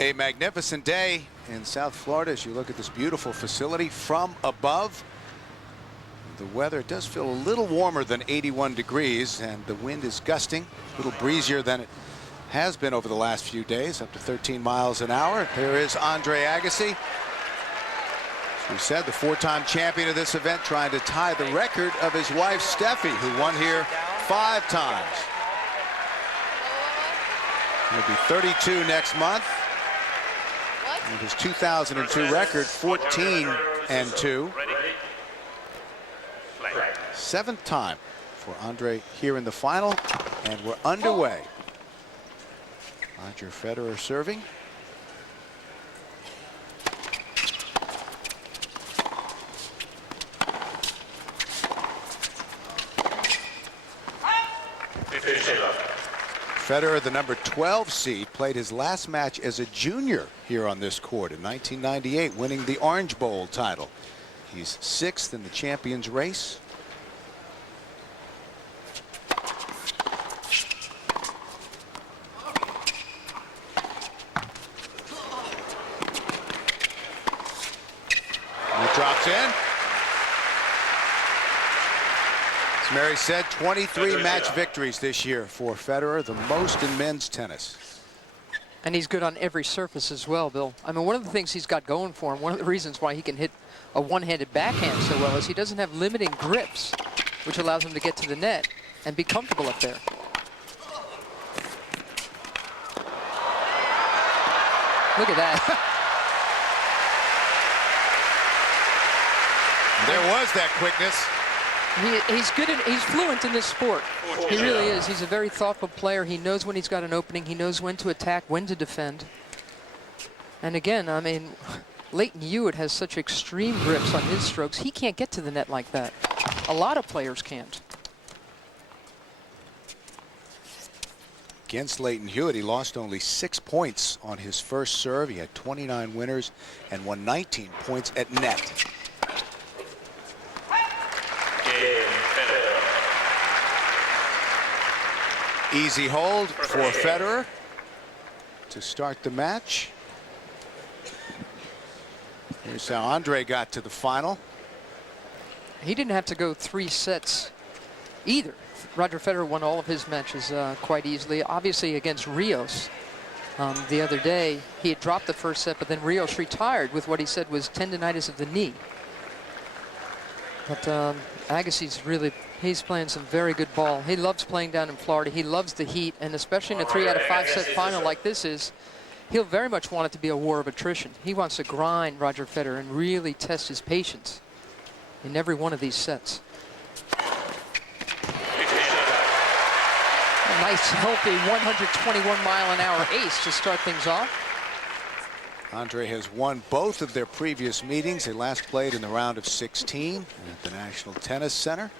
A magnificent day in South Florida as you look at this beautiful facility from above. The weather does feel a little warmer than 81 degrees, and the wind is gusting, a little breezier than it has been over the last few days, up to 13 miles an hour. There is André Agassi. As we said, the four-time champion of this event, trying to tie the record of his wife, Steffi, who won here 5 times. He'll be 32 next month. And his 2002 record, 14-2. 7th time for André here in the final, and we're underway. Roger Federer serving. Federer, the number 12 seed, played his last match as a junior here on this court in 1998, winning the Orange Bowl title. He's 6th in the champions race. He drops in. As Mary said, 23 match victories this year for Federer, the most in men's tennis. And he's good on every surface as well, Bill. I mean, one of the things he's got going for him, one of the reasons why he can hit a one-handed backhand so well, is he doesn't have limiting grips, which allows him to get to the net and be comfortable up there. Look at that. There was that quickness. He's good. He's fluent in this sport. He really is. He's a very thoughtful player. He knows when he's got an opening. He knows when to attack, when to defend. And again, I mean, Lleyton Hewitt has such extreme grips on his strokes. He can't get to the net like that. A lot of players can't. Against Lleyton Hewitt, he lost only 6 points on his first serve. He had 29 winners and won 19 points at net. Easy hold for Federer to start the match. Here's how André got to the final. He didn't have to go 3 sets either. Roger Federer won all of his matches quite easily. Obviously against Rios the other day, he had dropped the first set, but then Rios retired with what he said was tendinitis of the knee. But Agassi's really, he's playing some very good ball. He loves playing down in Florida. He loves the heat, and especially in a 3 out of 5 set final like this is, he'll very much want it to be a war of attrition. He wants to grind Roger Federer and really test his patience in every one of these sets. A nice, healthy 121-mile-an-hour ace to start things off. André has won both of their previous meetings. They last played in the round of 16 at the National Tennis Center.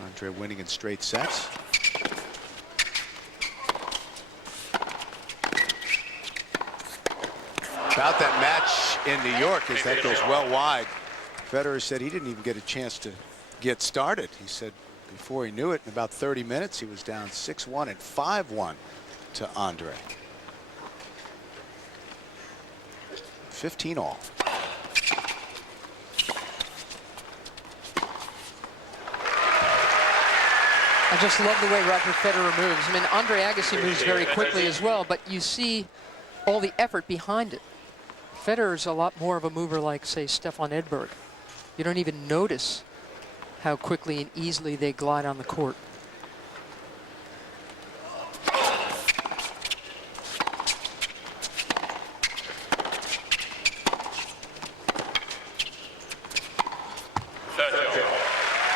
André winning in straight sets. About that match in New York, as that goes well wide. Federer said he didn't even get a chance to get started. He said before he knew it, in about 30 minutes, he was down 6-1 and 5-1 to André. 15 all. I just love the way Roger Federer moves. I mean, André Agassi moves very quickly as well, but you see all the effort behind it. Federer's a lot more of a mover like, say, Stefan Edberg. You don't even notice how quickly and easily they glide on the court.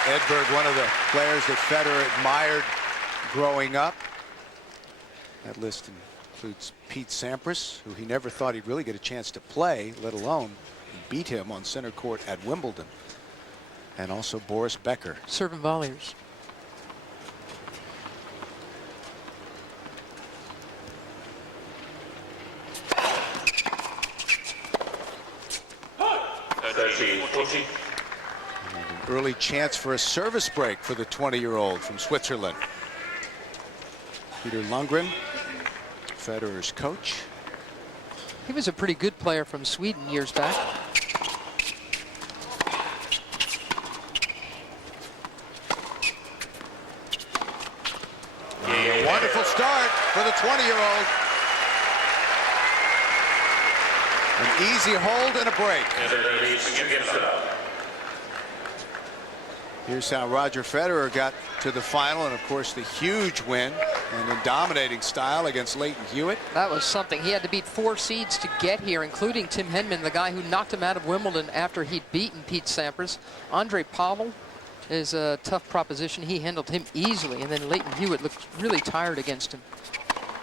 Edberg, one of the players that Federer admired growing up. That list includes Pete Sampras, who he never thought he'd really get a chance to play, let alone beat him on center court at Wimbledon. And also Boris Becker. Serving volleys. And an early chance for a service break for the 20-year-old from Switzerland. Peter Lundgren, Federer's coach. He was a pretty good player from Sweden years back. A wonderful start for the 20-year-old. An easy hold and a break. Here's how Roger Federer got to the final, and of course the huge win and in dominating style against Lleyton Hewitt. That was something. He had to beat 4 seeds to get here, including Tim Henman, the guy who knocked him out of Wimbledon after he'd beaten Pete Sampras. André Pavel is a tough proposition. He handled him easily, and then Lleyton Hewitt looked really tired against him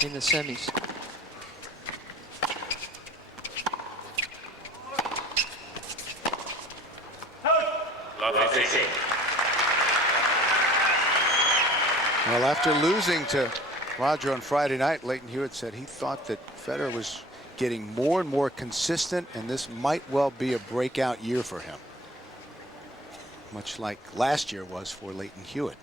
in the semis. Well, after losing to Roger on Friday night, Lleyton Hewitt said he thought that Federer was getting more and more consistent, and this might well be a breakout year for him, much like last year was for Lleyton Hewitt.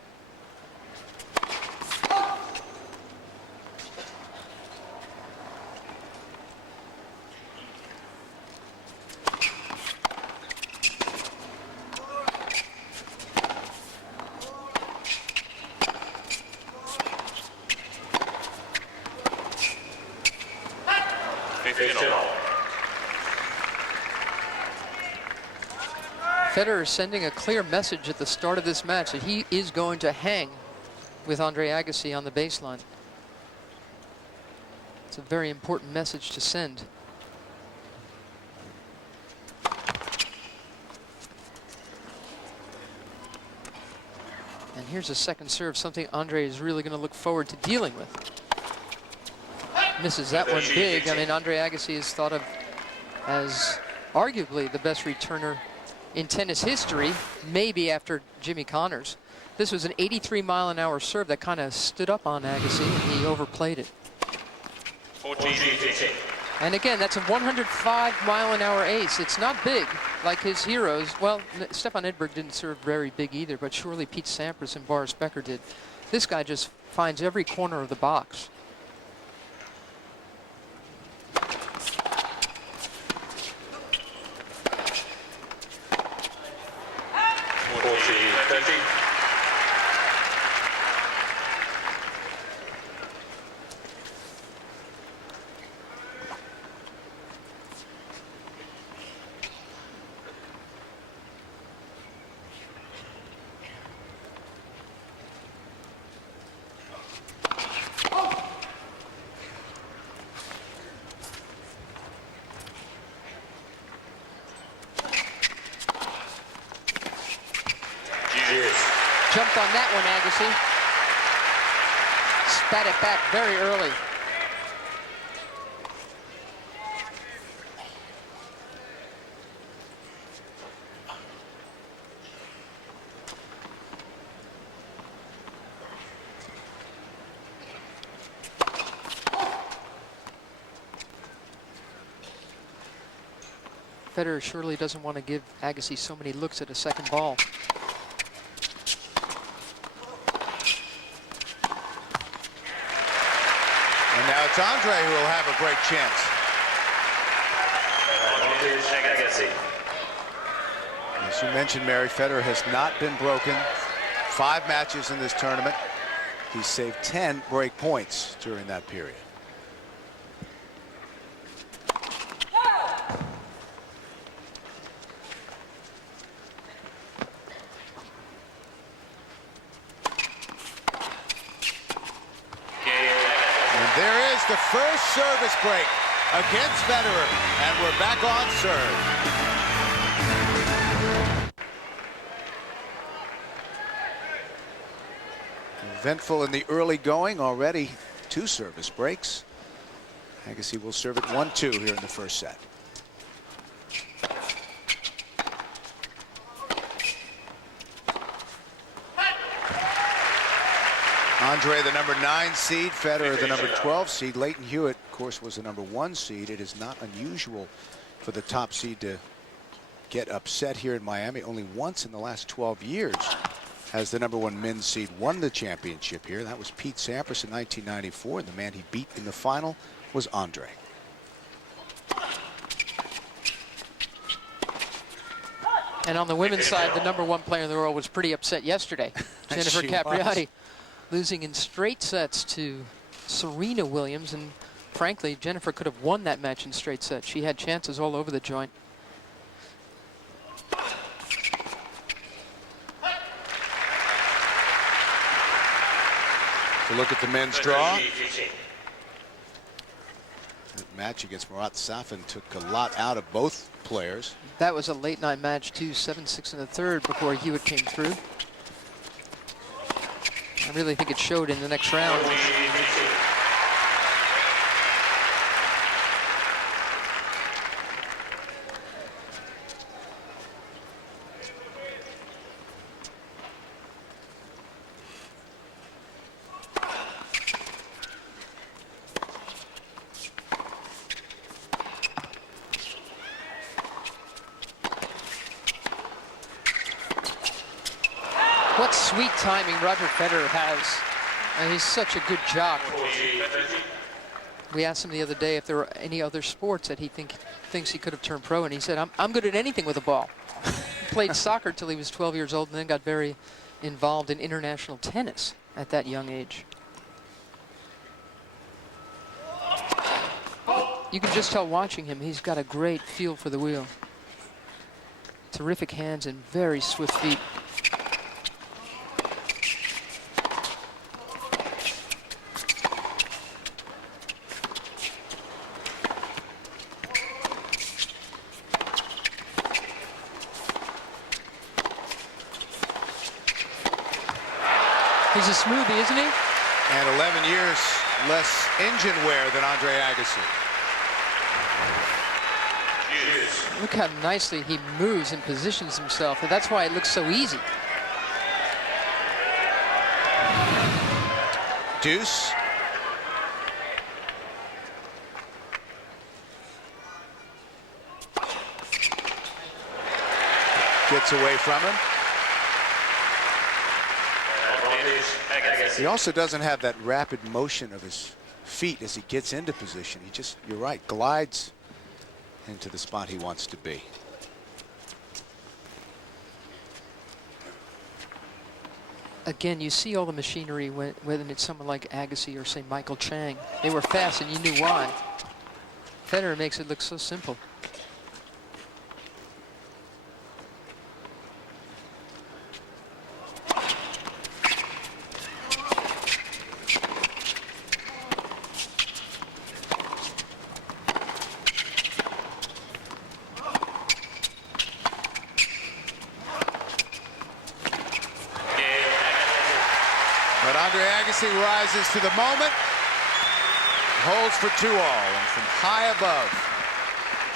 Federer is sending a clear message at the start of this match that he is going to hang with André Agassi on the baseline. It's a very important message to send. And here's a second serve, something André is really going to look forward to dealing with. Misses that one big. I mean, André Agassi is thought of as arguably the best returner in tennis history, maybe after Jimmy Connors. This was an 83-mile-an-hour serve that kind of stood up on Agassi, and he overplayed it. 14-15. And again, that's a 105-mile-an-hour ace. It's not big like his heroes. Well, Stefan Edberg didn't serve very big either, but surely Pete Sampras and Boris Becker did. This guy just finds every corner of the box. Jumped on that one, Agassi. Spat it back very early. Federer surely doesn't want to give Agassi so many looks at a second ball. Now it's André who will have a great chance. As you mentioned, Mary, Federer has not been broken. 5 matches in this tournament. He saved 10 break points during that period. There is the first service break against Federer, and we're back on serve. Eventful in the early going, already 2 service breaks. Agassi will serve it 1-2 here in the first set. André, the number 9 seed, Federer, the number 12 seed. Lleyton Hewitt, of course, was the number 1 seed. It is not unusual for the top seed to get upset here in Miami. Only once in the last 12 years has the number 1 men's seed won the championship here. That was Pete Sampras in 1994, and the man he beat in the final was André. And on the women's side, the #1 player in the world was pretty upset yesterday. Jennifer She Capriati losing in straight sets to Serena Williams. And frankly, Jennifer could have won that match in straight sets. She had chances all over the joint. To look at the men's draw. That match against Murat Safin took a lot out of both players. That was a late night match too, 7-6 in the third before Hewitt came through. I really think it showed in the next round. What sweet timing Roger Federer has. And he's such a good jock. We asked him the other day if there were any other sports that he thinks he could have turned pro, and he said, I'm good at anything with a ball. He played soccer till he was 12 years old and then got very involved in international tennis at that young age. You can just tell watching him, he's got a great feel for the wheel. Terrific hands and very swift feet. He's a smoothie, isn't he? And 11 years less engine wear than André Agassi. Look how nicely he moves and positions himself, and that's why it looks so easy. Deuce. Gets away from him. He also doesn't have that rapid motion of his feet as he gets into position. He just, you're right, glides into the spot he wants to be. Again, you see all the machinery when it's someone like Agassi or, say, Michael Chang. They were fast, and you knew why. Federer makes it look so simple. But André Agassi rises to the moment, holds for 2-all, and from high above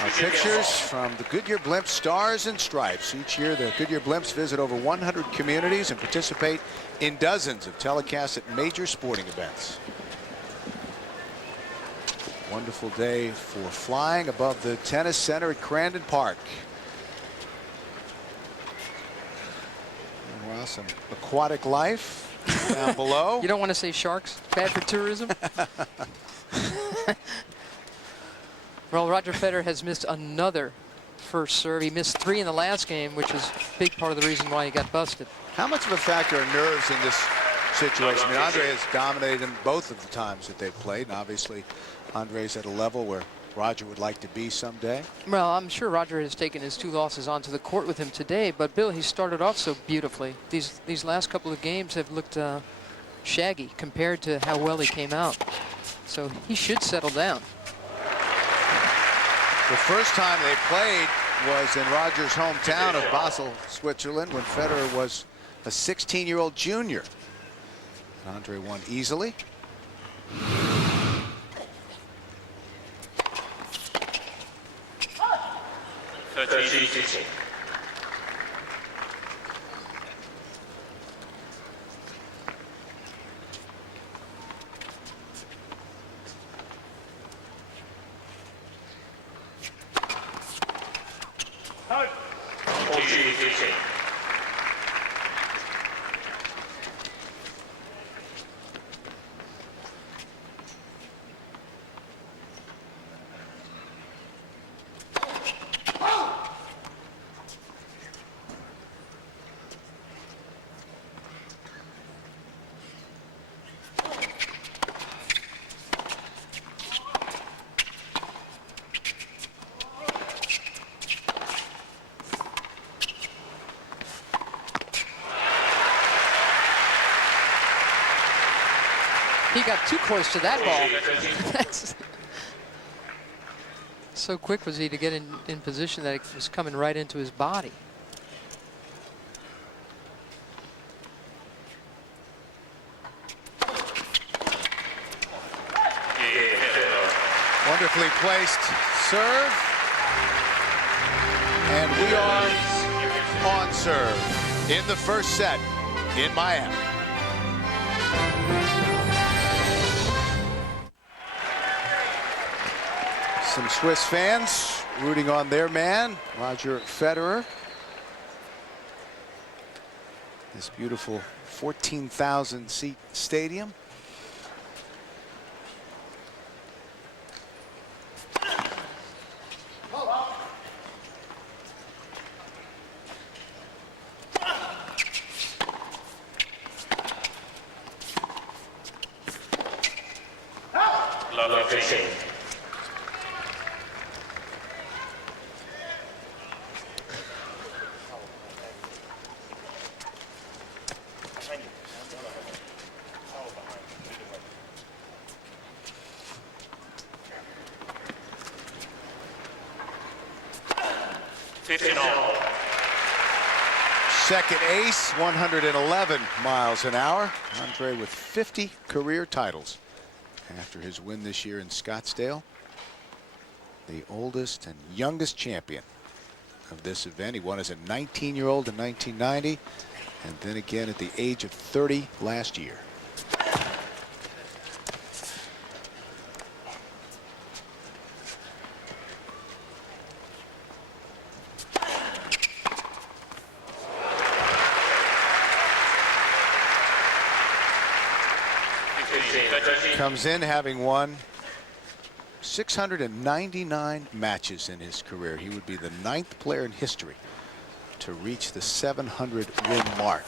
are pictures from the Goodyear Blimp Stars and Stripes. Each year, the Goodyear Blimps visit over 100 communities and participate in dozens of telecasts at major sporting events. Wonderful day for flying above the tennis center at Crandon Park. Well, some aquatic life down below. You don't want to say sharks? Bad for tourism? Well, Roger Federer has missed another first serve. He missed 3 in the last game, which is a big part of the reason why he got busted. How much of a factor are nerves in this situation? I mean, André has dominated in both of the times that they've played, and obviously André's at a level where Roger would like to be someday. Well, I'm sure Roger has taken his 2 losses onto the court with him today, but Bill, he started off so beautifully. These last couple of games have looked shaggy compared to how well he came out. So he should settle down. The first time they played was in Roger's hometown of Basel, Switzerland, when Federer was a 16-year-old junior. And André won easily. got too close to that ball. That's so quick was he to get in position that it was coming right into his body. Wonderfully placed serve. And we are on serve in the first set in Miami. Some Swiss fans rooting on their man, Roger Federer. This beautiful 14,000 seat stadium. Second ace, 111 miles an hour. André with 50 career titles after his win this year in Scottsdale. The oldest and youngest champion of this event. He won as a 19-year-old in 1990 and then again at the age of 30 last year. Comes in having won 699 matches in his career. He would be the 9th player in history to reach the 700 win mark.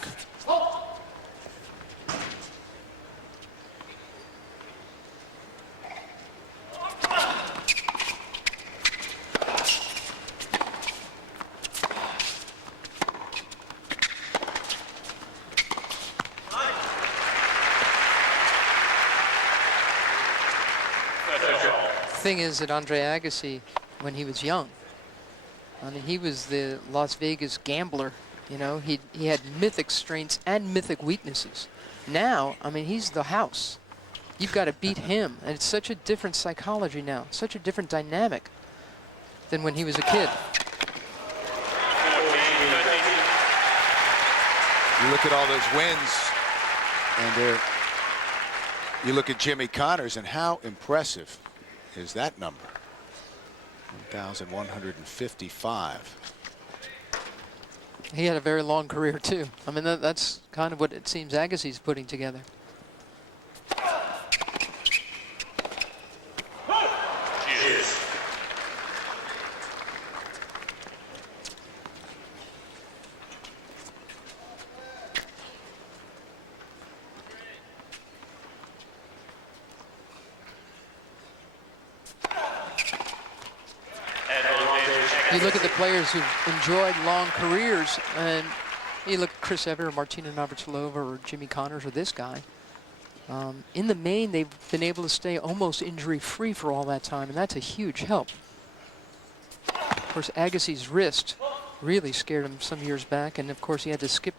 Thing is that André Agassi, when he was young, I mean, he was the Las Vegas gambler. You know, he had mythic strengths and mythic weaknesses. Now, I mean, he's the house. You've got to beat him, and it's such a different psychology now, such a different dynamic than when he was a kid. You look at all those wins, and you look at Jimmy Connors, and how impressive is that number? 1,155. He had a very long career too. I mean, that's kind of what it seems Agassi's putting together. You look at the players who've enjoyed long careers, and you look at Chris Evert or Martina Navratilova or Jimmy Connors or this guy. In the main, they've been able to stay almost injury-free for all that time, and that's a huge help. Of course, Agassi's wrist really scared him some years back, and of course he had to skip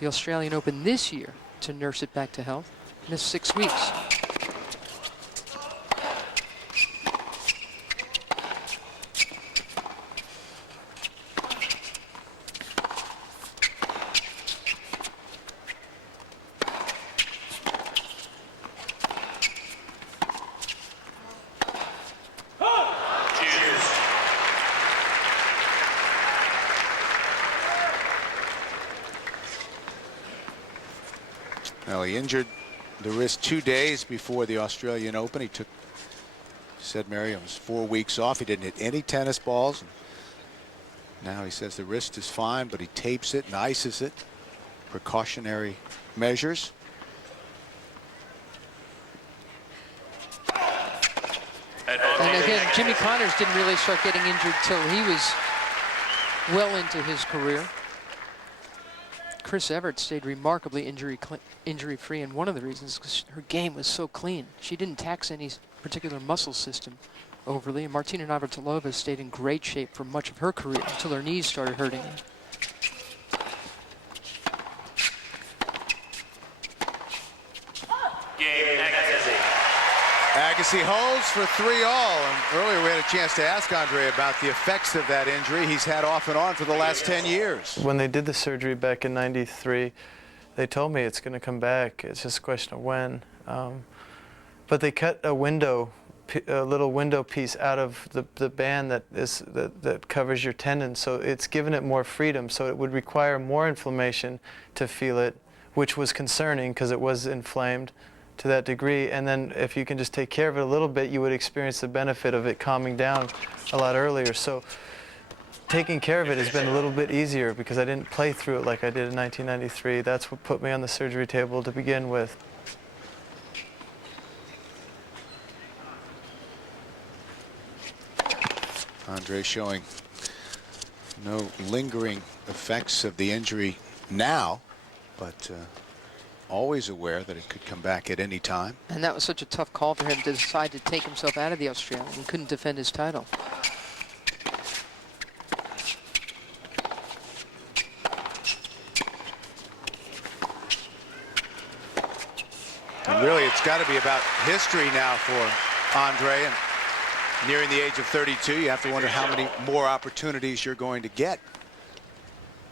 the Australian Open this year to nurse it back to health. Missed 6 weeks. Well, he injured the wrist 2 days before the Australian Open. He took, said Merriam, 4 weeks off. He didn't hit any tennis balls. Now he says the wrist is fine, but he tapes it and ices it. Precautionary measures. And again, Jimmy Connors didn't really start getting injured till he was well into his career. Chris Evert stayed remarkably injury-free, and one of the reasons is because her game was so clean. She didn't tax any particular muscle system overly, and Martina Navratilova stayed in great shape for much of her career until her knees started hurting her. Agassi holds for 3-all. And earlier we had a chance to ask André about the effects of that injury he's had off and on for the last 10 years. When they did the surgery back in '93, they told me it's going to come back. It's just a question of when. But they cut a little window piece out of the band that covers your tendon, so it's given it more freedom. So it would require more inflammation to feel it, which was concerning because it was inflamed to that degree. And then if you can just take care of it a little bit, you would experience the benefit of it calming down a lot earlier. So taking care of it has been a little bit easier because I didn't play through it like I did in 1993. That's what put me on the surgery table to begin with. André showing no lingering effects of the injury now, but always aware that it could come back at any time. And that was such a tough call for him to decide to take himself out of the Australian. He couldn't defend his title. And really, it's got to be about history now for André. And nearing the age of 32, you have to wonder how many more opportunities you're going to get.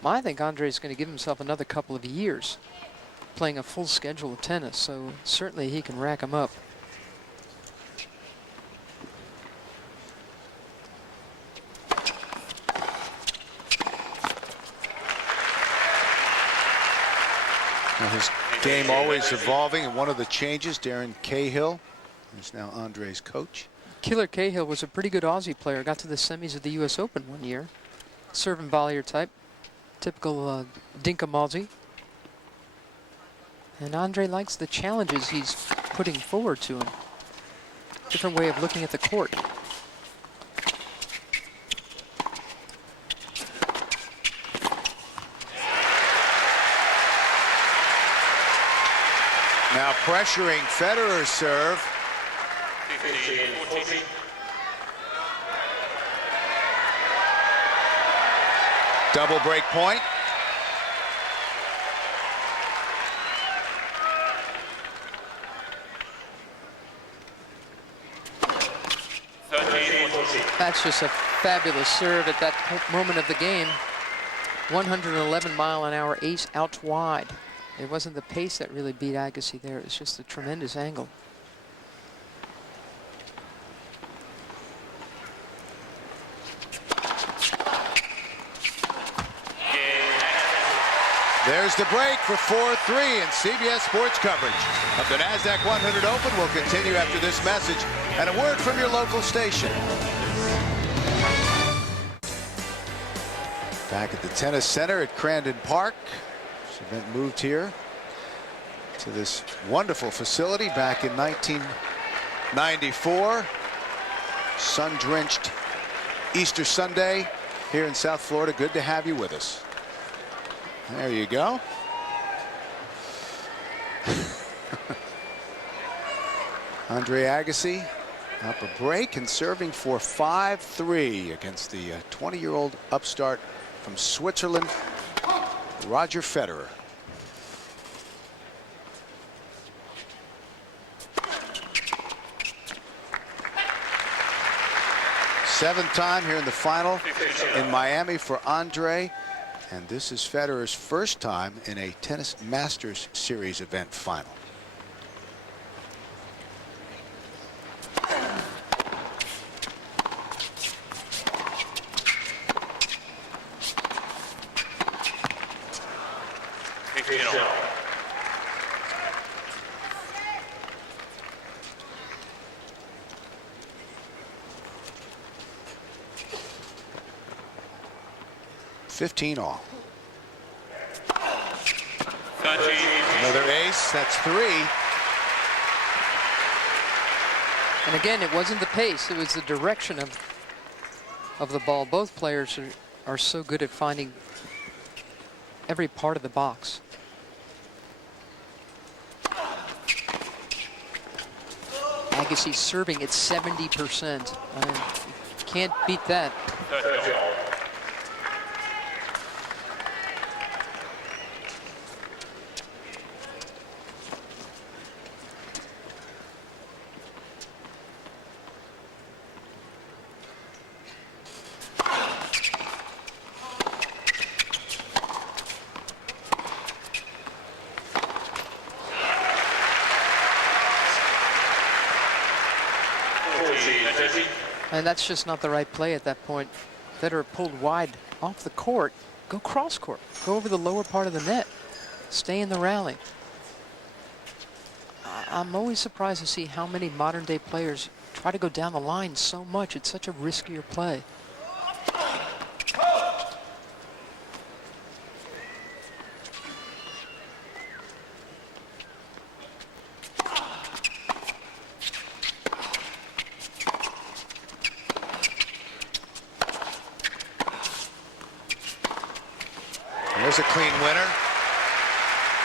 I think Andre's going to give himself another couple of years playing a full schedule of tennis, so certainly he can rack them up. Now his game always evolving, and one of the changes, Darren Cahill is now André's coach. Killer Cahill was a pretty good Aussie player, got to the semis of the US Open one year. Serve and volleyer type, typical Dinkum Aussie. And André likes the challenges he's putting forward to him. Different way of looking at the court. Now pressuring Federer's serve. Double break point. That's just a fabulous serve at that moment of the game. 111-mile-an-hour ace out wide. It wasn't the pace that really beat Agassi there. It was just a tremendous angle. There's the break for 4-3, and CBS Sports coverage of the NASDAQ 100 Open will continue after this message and a word from your local station. Back at the Tennis Center at Crandon Park. This event moved here to this wonderful facility back in 1994. Sun-drenched Easter Sunday here in South Florida. Good to have you with us. There you go. André Agassi up a break and serving for 5-3 against the 20-year-old upstart from Switzerland, Roger Federer. Seventh time here in the final in Miami for André. And this is Federer's first time in a Tennis Masters Series event final. $15 all. Another ace, that's 3. And again, it wasn't the pace, it was the direction of the ball. Both players are so good at finding every part of the box. Agassi serving at 70%. I mean, can't beat that. And that's just not the right play at that point. Federer pulled wide off the court. Go cross court. Go over the lower part of the net. Stay in the rally. I'm always surprised to see how many modern day players try to go down the line so much. It's such a riskier play. There's a clean winner.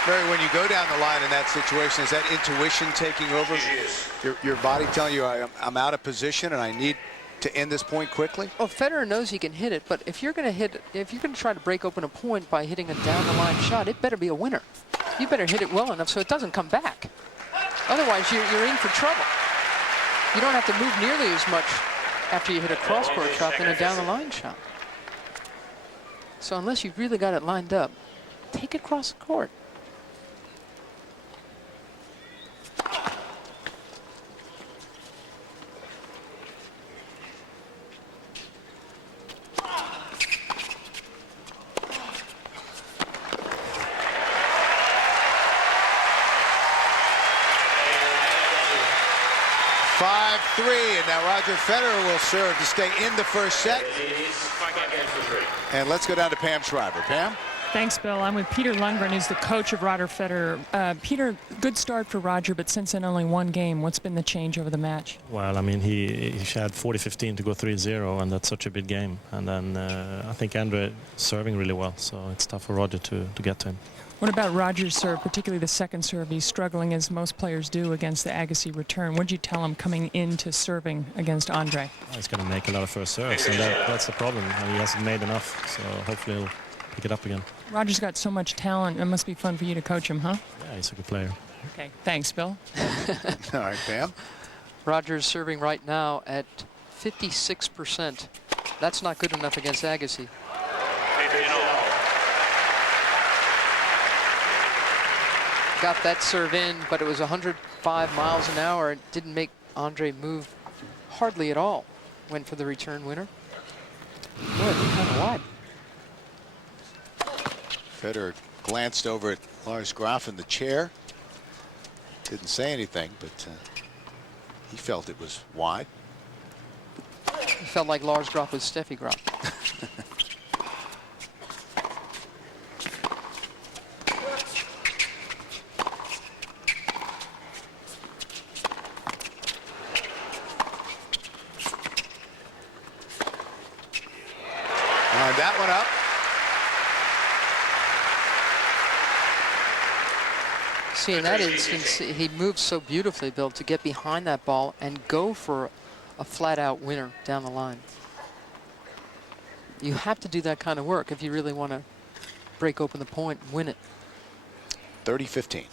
Mary, when you go down the line in that situation, is that intuition taking over? Your body telling you, I'm out of position and I need to end this point quickly? Well, Federer knows he can hit it, but if you're going to try to break open a point by hitting a down the line shot, it better be a winner. You better hit it well enough so it doesn't come back. Otherwise, you're in for trouble. You don't have to move nearly as much after you hit a cross-court shot than a down the line shot. So unless you've really got it lined up, take it across the court. And now Roger Federer will serve to stay in the first set. And let's go down to Pam Shriver. Pam? Thanks, Bill. I'm with Peter Lundgren, who's the coach of Roger Federer. Peter, good start for Roger, but since then only one game. What's been the change over the match? Well, I mean, he had 40-15 to go 3-0, and that's such a big game. And then I think André serving really well, so it's tough for Roger to get to him. What about Roger's serve, particularly the second serve? He's struggling, as most players do, against the Agassi return. What did you tell him coming into serving against André? Well, he's going to make a lot of first serves, and that's the problem. And he hasn't made enough, so hopefully he'll pick it up again. Roger's got so much talent. It must be fun for you to coach him, huh? Yeah, he's a good player. Okay, thanks, Bill. All right, Pam. Roger's serving right now at 56%. That's not good enough against Agassi. Got that serve in, but it was 105 miles an hour. It didn't make André move hardly at all. Went for the return winner. Boy, it kind of wide. Federer glanced over at Lars Graf in the chair. Didn't say anything, but he felt it was wide. It felt like Lars Graf was Steffi Graf. That one up. See, in that instance, he moved so beautifully, Bill, to get behind that ball and go for a flat-out winner down the line. You have to do that kind of work if you really want to break open the point and win it. 30-15.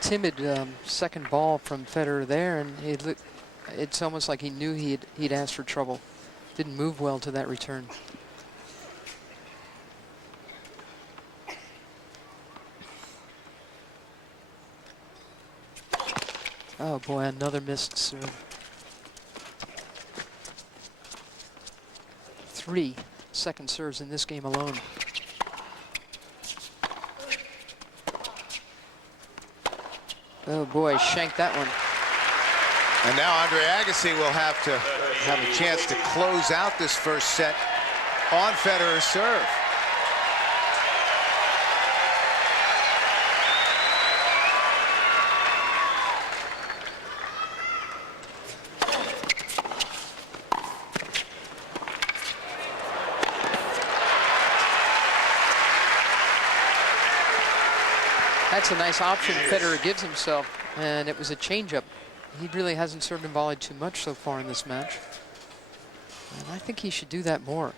Timid second ball from Federer there, and it's almost like he knew he'd asked for trouble. Didn't move well to that return. Oh boy, another missed serve. 3 second serves in this game alone. Oh boy, shanked that one. And now André Agassi will have to have a chance to close out this first set on Federer's serve. That's a nice option Federer gives himself, and it was a changeup. He really hasn't served and volleyed too much so far in this match. And I think he should do that more.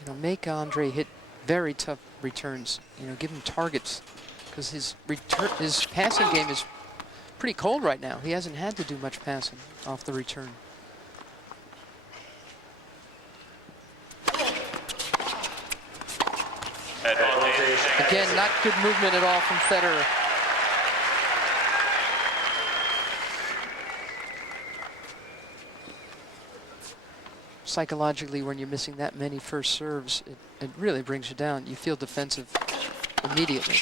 You know, make André hit very tough returns. You know, give him targets, because his passing game is pretty cold right now. He hasn't had to do much passing off the return. Again, not good movement at all from Federer. Psychologically, when you're missing that many first serves, it really brings you down. You feel defensive immediately.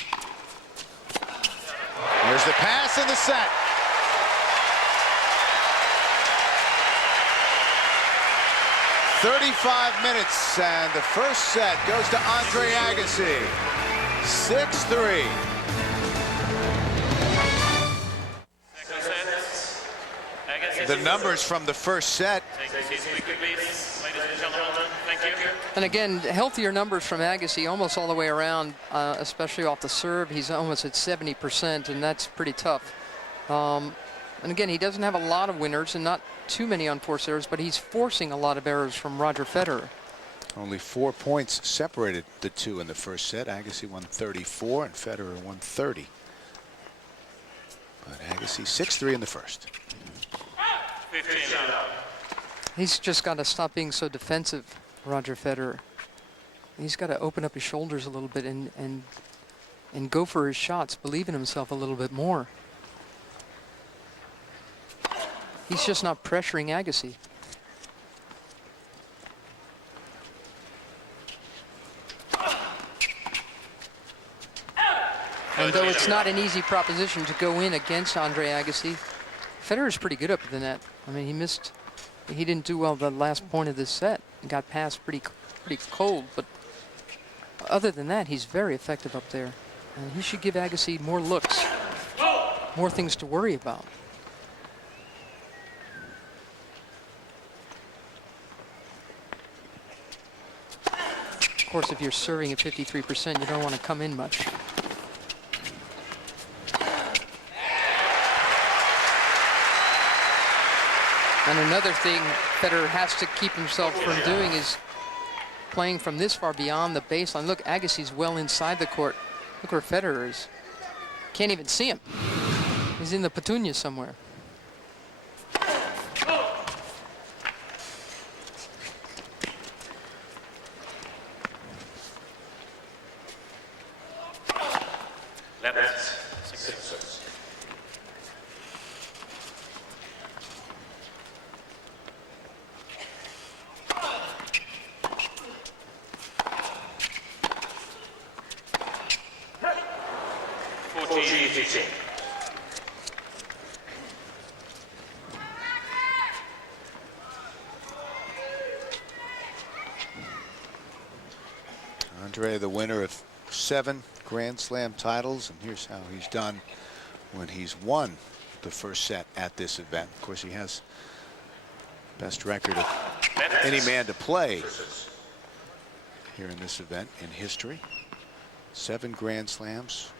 Here's the pass and the set. "35 minutes, and the first set goes to André Agassi. 6-3. The numbers from the first set. And again, healthier numbers from Agassi almost all the way around, especially off the serve. He's almost at 70%, and that's pretty tough. And again, he doesn't have a lot of winners and not too many unforced errors, but he's forcing a lot of errors from Roger Federer. Only 4 points separated the two in the first set. Agassi won 34 and Federer won 30. But Agassi 6-3 in the first. He's just got to stop being so defensive, Roger Federer. He's got to open up his shoulders a little bit and go for his shots, believe in himself a little bit more. He's just not pressuring Agassi. And though it's not an easy proposition to go in against André Agassi, Federer's pretty good up at the net. I mean, he didn't do well the last point of this set. He got past pretty cold, but other than that, he's very effective up there. And he should give Agassi more looks, more things to worry about. Of course, if you're serving at 53%, you don't want to come in much. And another thing Federer has to keep himself from doing is playing from this far beyond the baseline. Look, Agassi's well inside the court. Look where Federer is. Can't even see him. He's in the petunia somewhere. André, the winner of 7 Grand Slam titles, and here's how he's done when he's won the first set at this event. Of course, he has best record of any man to play here in this event in history. 7 Grand Slams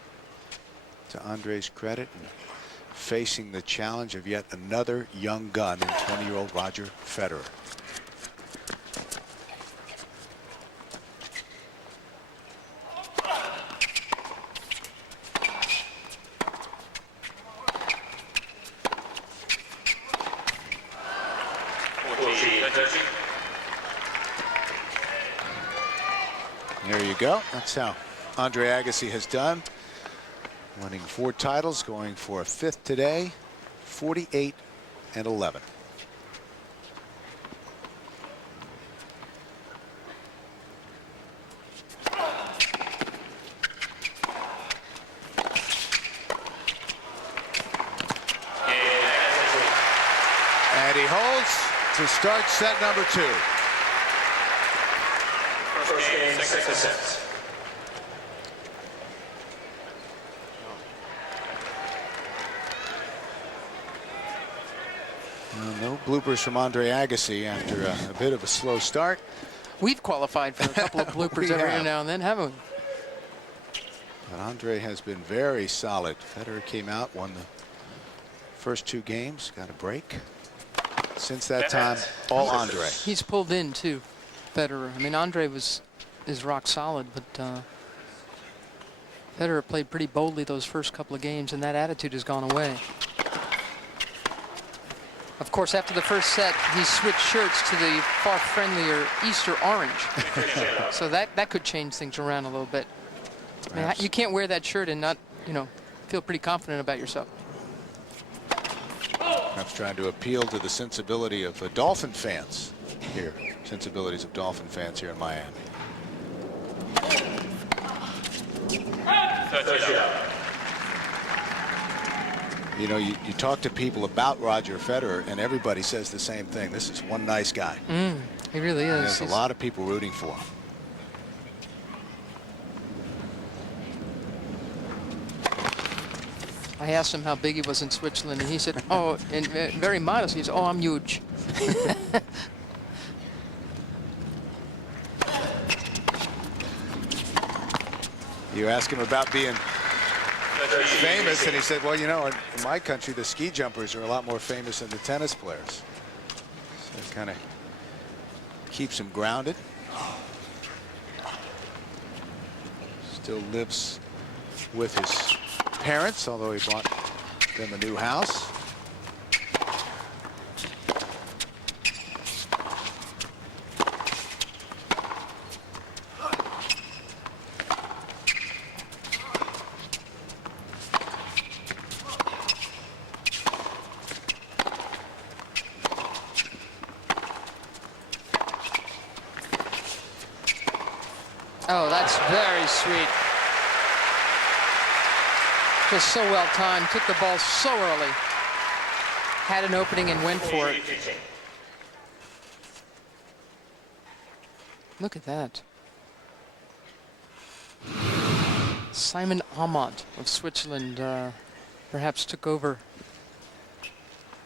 to André's credit, and facing the challenge of yet another young gun in 20-year-old Roger Federer. There you go. That's how André Agassi has done. Winning 4 titles, going for a 5th today, 48-11. And he holds to start set number 2. first game, second set. No bloopers from André Agassi after a bit of a slow start. We've qualified for a couple of bloopers We every have. now and then, haven't we? But André has been very solid. Federer came out, won the first 2 games, got a break. Since that time, all André. He's pulled in too, Federer. I mean, André is rock solid, but Federer played pretty boldly those first couple of games, and that attitude has gone away. Of course, after the first set, he switched shirts to the far friendlier Easter orange. So that could change things around a little bit. I mean, you can't wear that shirt and not, feel pretty confident about yourself. Perhaps trying to appeal to the sensibility of Dolphin fans here. Sensibilities of Dolphin fans here in Miami. You know, you talk to people about Roger Federer, and everybody says the same thing. This is one nice guy. He really is. There's a lot of people rooting for him. I asked him how big he was in Switzerland, and he said, oh, and very modest. He said, oh, I'm huge. You ask him about being famous, and he said, well, in my country, the ski jumpers are a lot more famous than the tennis players. So it kind of keeps him grounded. Still lives with his parents, although he bought them a new house. Oh, that's very sweet. Just so well timed. Took the ball so early. Had an opening and went for it. Look at that. Simon Amont of Switzerland perhaps took over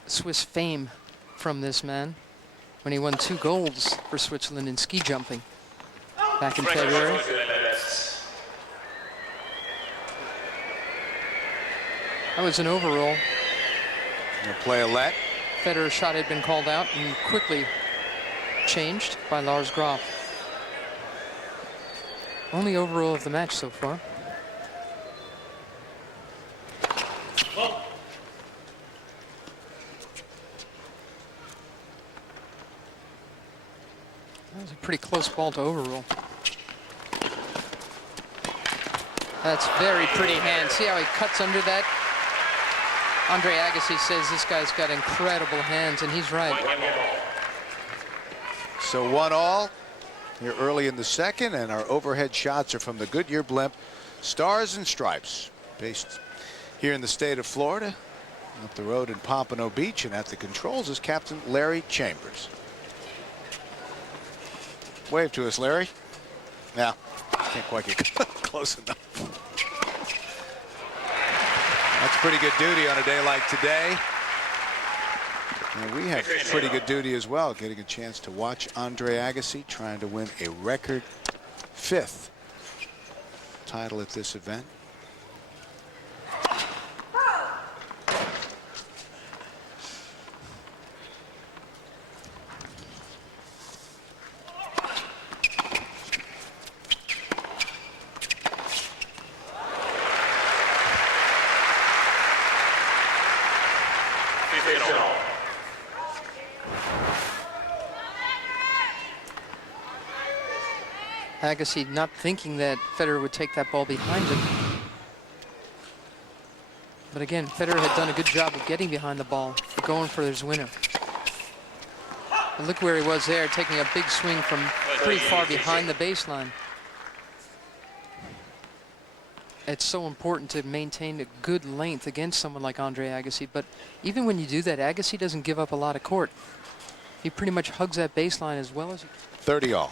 Swiss fame from this man when he won 2 golds for Switzerland in ski jumping back in February. That was an overrule. Gonna play a let. Federer's shot had been called out and quickly changed by Lars Graf. Only overrule of the match so far. That was a pretty close ball to overrule. That's very pretty hand. See how he cuts under that? André Agassi says this guy's got incredible hands, and he's right. So 1-all here early in the second, and our overhead shots are from the Goodyear blimp Stars and Stripes, based here in the state of Florida, up the road in Pompano Beach, and at the controls is Captain Larry Chambers. Wave to us, Larry. Yeah, can't quite get close enough. That's pretty good duty on a day like today. And we have pretty good duty as well, getting a chance to watch André Agassi trying to win a record 5th title at this event. Agassi not thinking that Federer would take that ball behind him. But again, Federer had done a good job of getting behind the ball, going for his winner. And look where he was there, taking a big swing from pretty far behind the baseline. It's so important to maintain a good length against someone like André Agassi. But even when you do that, Agassi doesn't give up a lot of court. He pretty much hugs that baseline as well as he can. 30-all.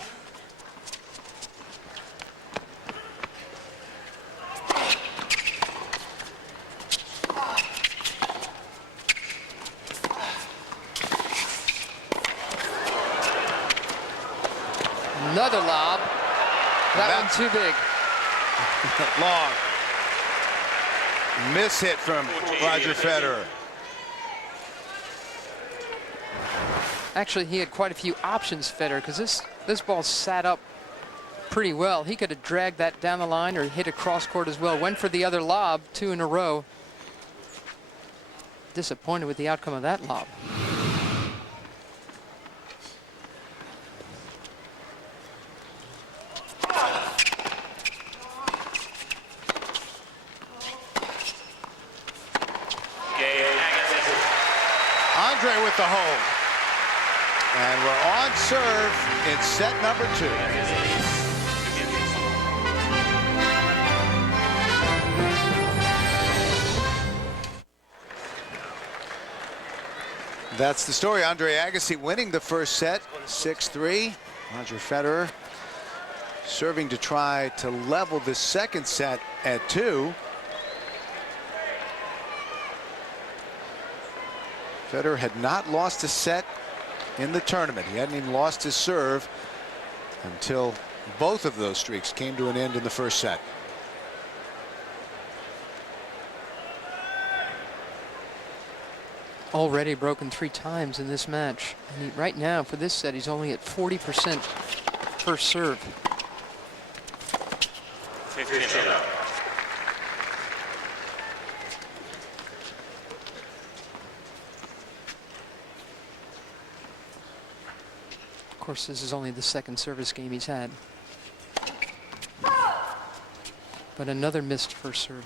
Another lob. That one too big. Long. Miss hit from Roger Federer. Actually, he had quite a few options, Federer, because this ball sat up pretty well. He could have dragged that down the line or hit a cross court as well. Went for the other lob, 2 in a row. Disappointed with the outcome of that lob. André with the hold. And we're on serve in set number 2. That's the story. André Agassi winning the first set, 6-3. Roger Federer serving to try to level the second set at 2. Federer had not lost a set in the tournament. He hadn't even lost his serve until both of those streaks came to an end in the first set. Already broken 3 times in this match. And right now, for this set, he's only at 40% first serve. 15. Of course, this is only the second service game he's had. But another missed first serve.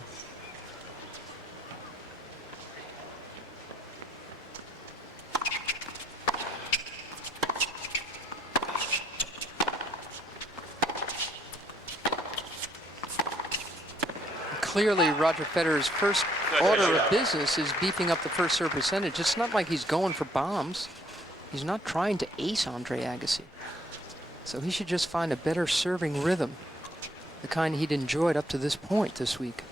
Clearly, Roger Federer's first order of business is beefing up the first serve percentage. It's not like he's going for bombs. He's not trying to ace André Agassi. So he should just find a better serving rhythm, the kind he'd enjoyed up to this point this week.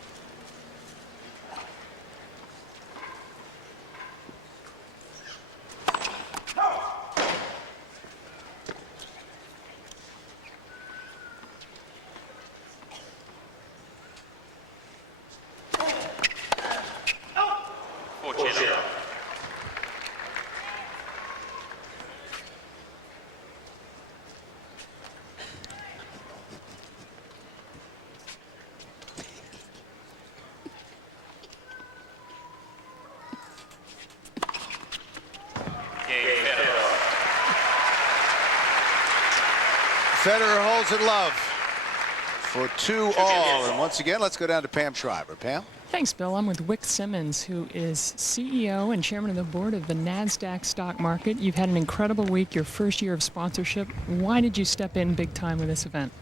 Federer holds it love for 2-all. And once again, let's go down to Pam Shriver. Pam? Thanks, Bill. I'm with Wick Simmons, who is CEO and chairman of the board of the NASDAQ stock market. You've had an incredible week, your first year of sponsorship. Why did you step in big time with this event?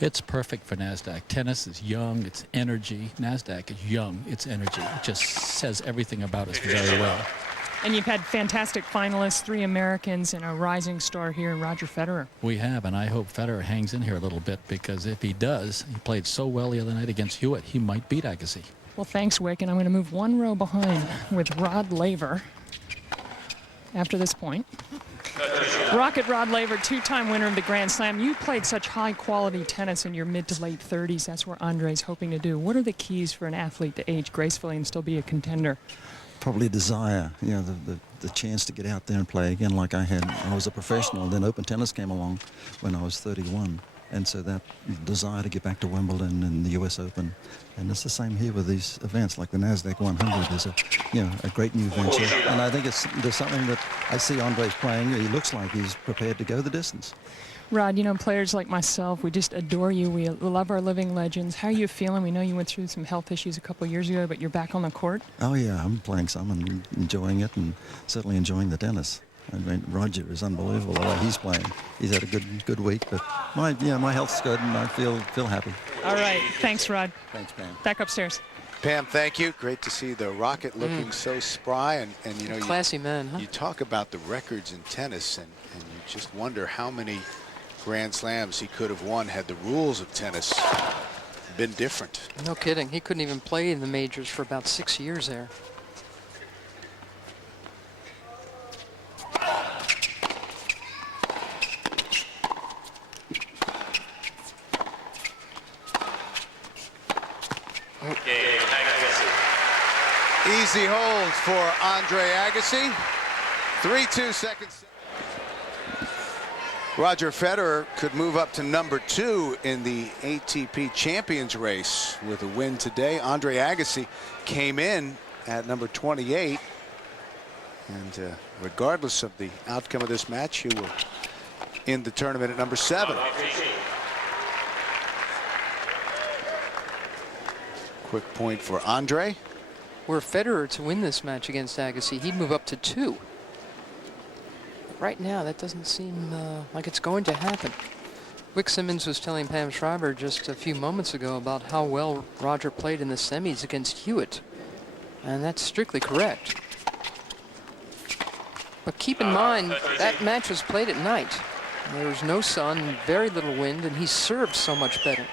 It's perfect for NASDAQ. Tennis is young, it's energy. NASDAQ is young, it's energy. It just says everything about us very well. And you've had fantastic finalists, 3 Americans and a rising star here in Roger Federer. We have, and I hope Federer hangs in here a little bit, because if he does, he played so well the other night against Hewitt, he might beat Agassi. Well, thanks, Wick, and I'm going to move 1 row behind with Rod Laver after this point. Rocket Rod Laver, 2-time winner of the Grand Slam. You played such high-quality tennis in your mid to late 30s. That's where Andre's hoping to do. What are the keys for an athlete to age gracefully and still be a contender? Probably desire, you know, the chance to get out there and play again like I had. I was a professional, then Open Tennis came along when I was 31. And so that desire to get back to Wimbledon and the US Open. And it's the same here with these events like the NASDAQ 100 is a great new venture. And I think there's something that I see Andre's playing. He looks like he's prepared to go the distance. Rod, you know, players like myself, we just adore you. We love our living legends. How are you feeling? We know you went through some health issues a couple of years ago, but you're back on the court. Oh, yeah, I'm playing some and enjoying it, and certainly enjoying the tennis. I mean, Roger is unbelievable the way he's playing. He's had a good week, but my health's good, and I feel happy. All right. Thanks, Rod. Thanks, Pam. Back upstairs. Pam, thank you. Great to see the Rocket looking so spry. And you know, Classy man, huh? You talk about the records in tennis, and you just wonder how many Grand Slams he could have won had the rules of tennis been different. No kidding. He couldn't even play in the majors for about 6 years there. Easy hold for André Agassi. 3-2 seconds. Roger Federer could move up to number 2 in the ATP Champions race with a win today. André Agassi came in at number 28. And regardless of the outcome of this match, he will end the tournament at number 7. Quick point for André. Were Federer to win this match against Agassi, he'd move up to 2. Right now, that doesn't seem like it's going to happen. Wick Simmons was telling Pam Schreiber just a few moments ago about how well Roger played in the semis against Hewitt. And that's strictly correct. But keep in mind, that match was played at night. There was no sun, very little wind, and he served so much better.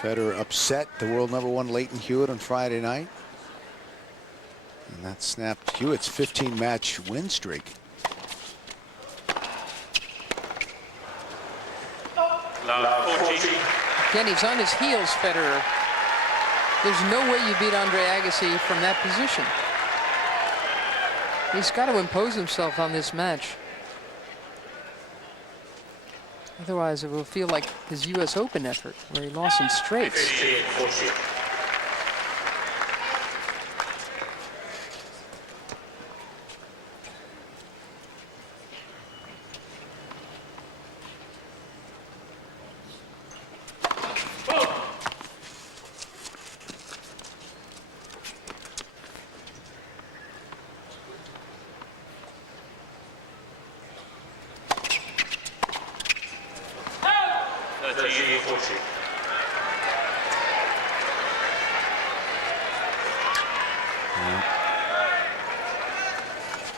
Federer upset the world number 1 Leighton Hewitt on Friday night. And that snapped Hewitt's 15-match win streak. Again, he's on his heels, Federer. There's no way you beat André Agassi from that position. He's got to impose himself on this match. Otherwise, it will feel like his U.S. Open effort, where he lost in straights.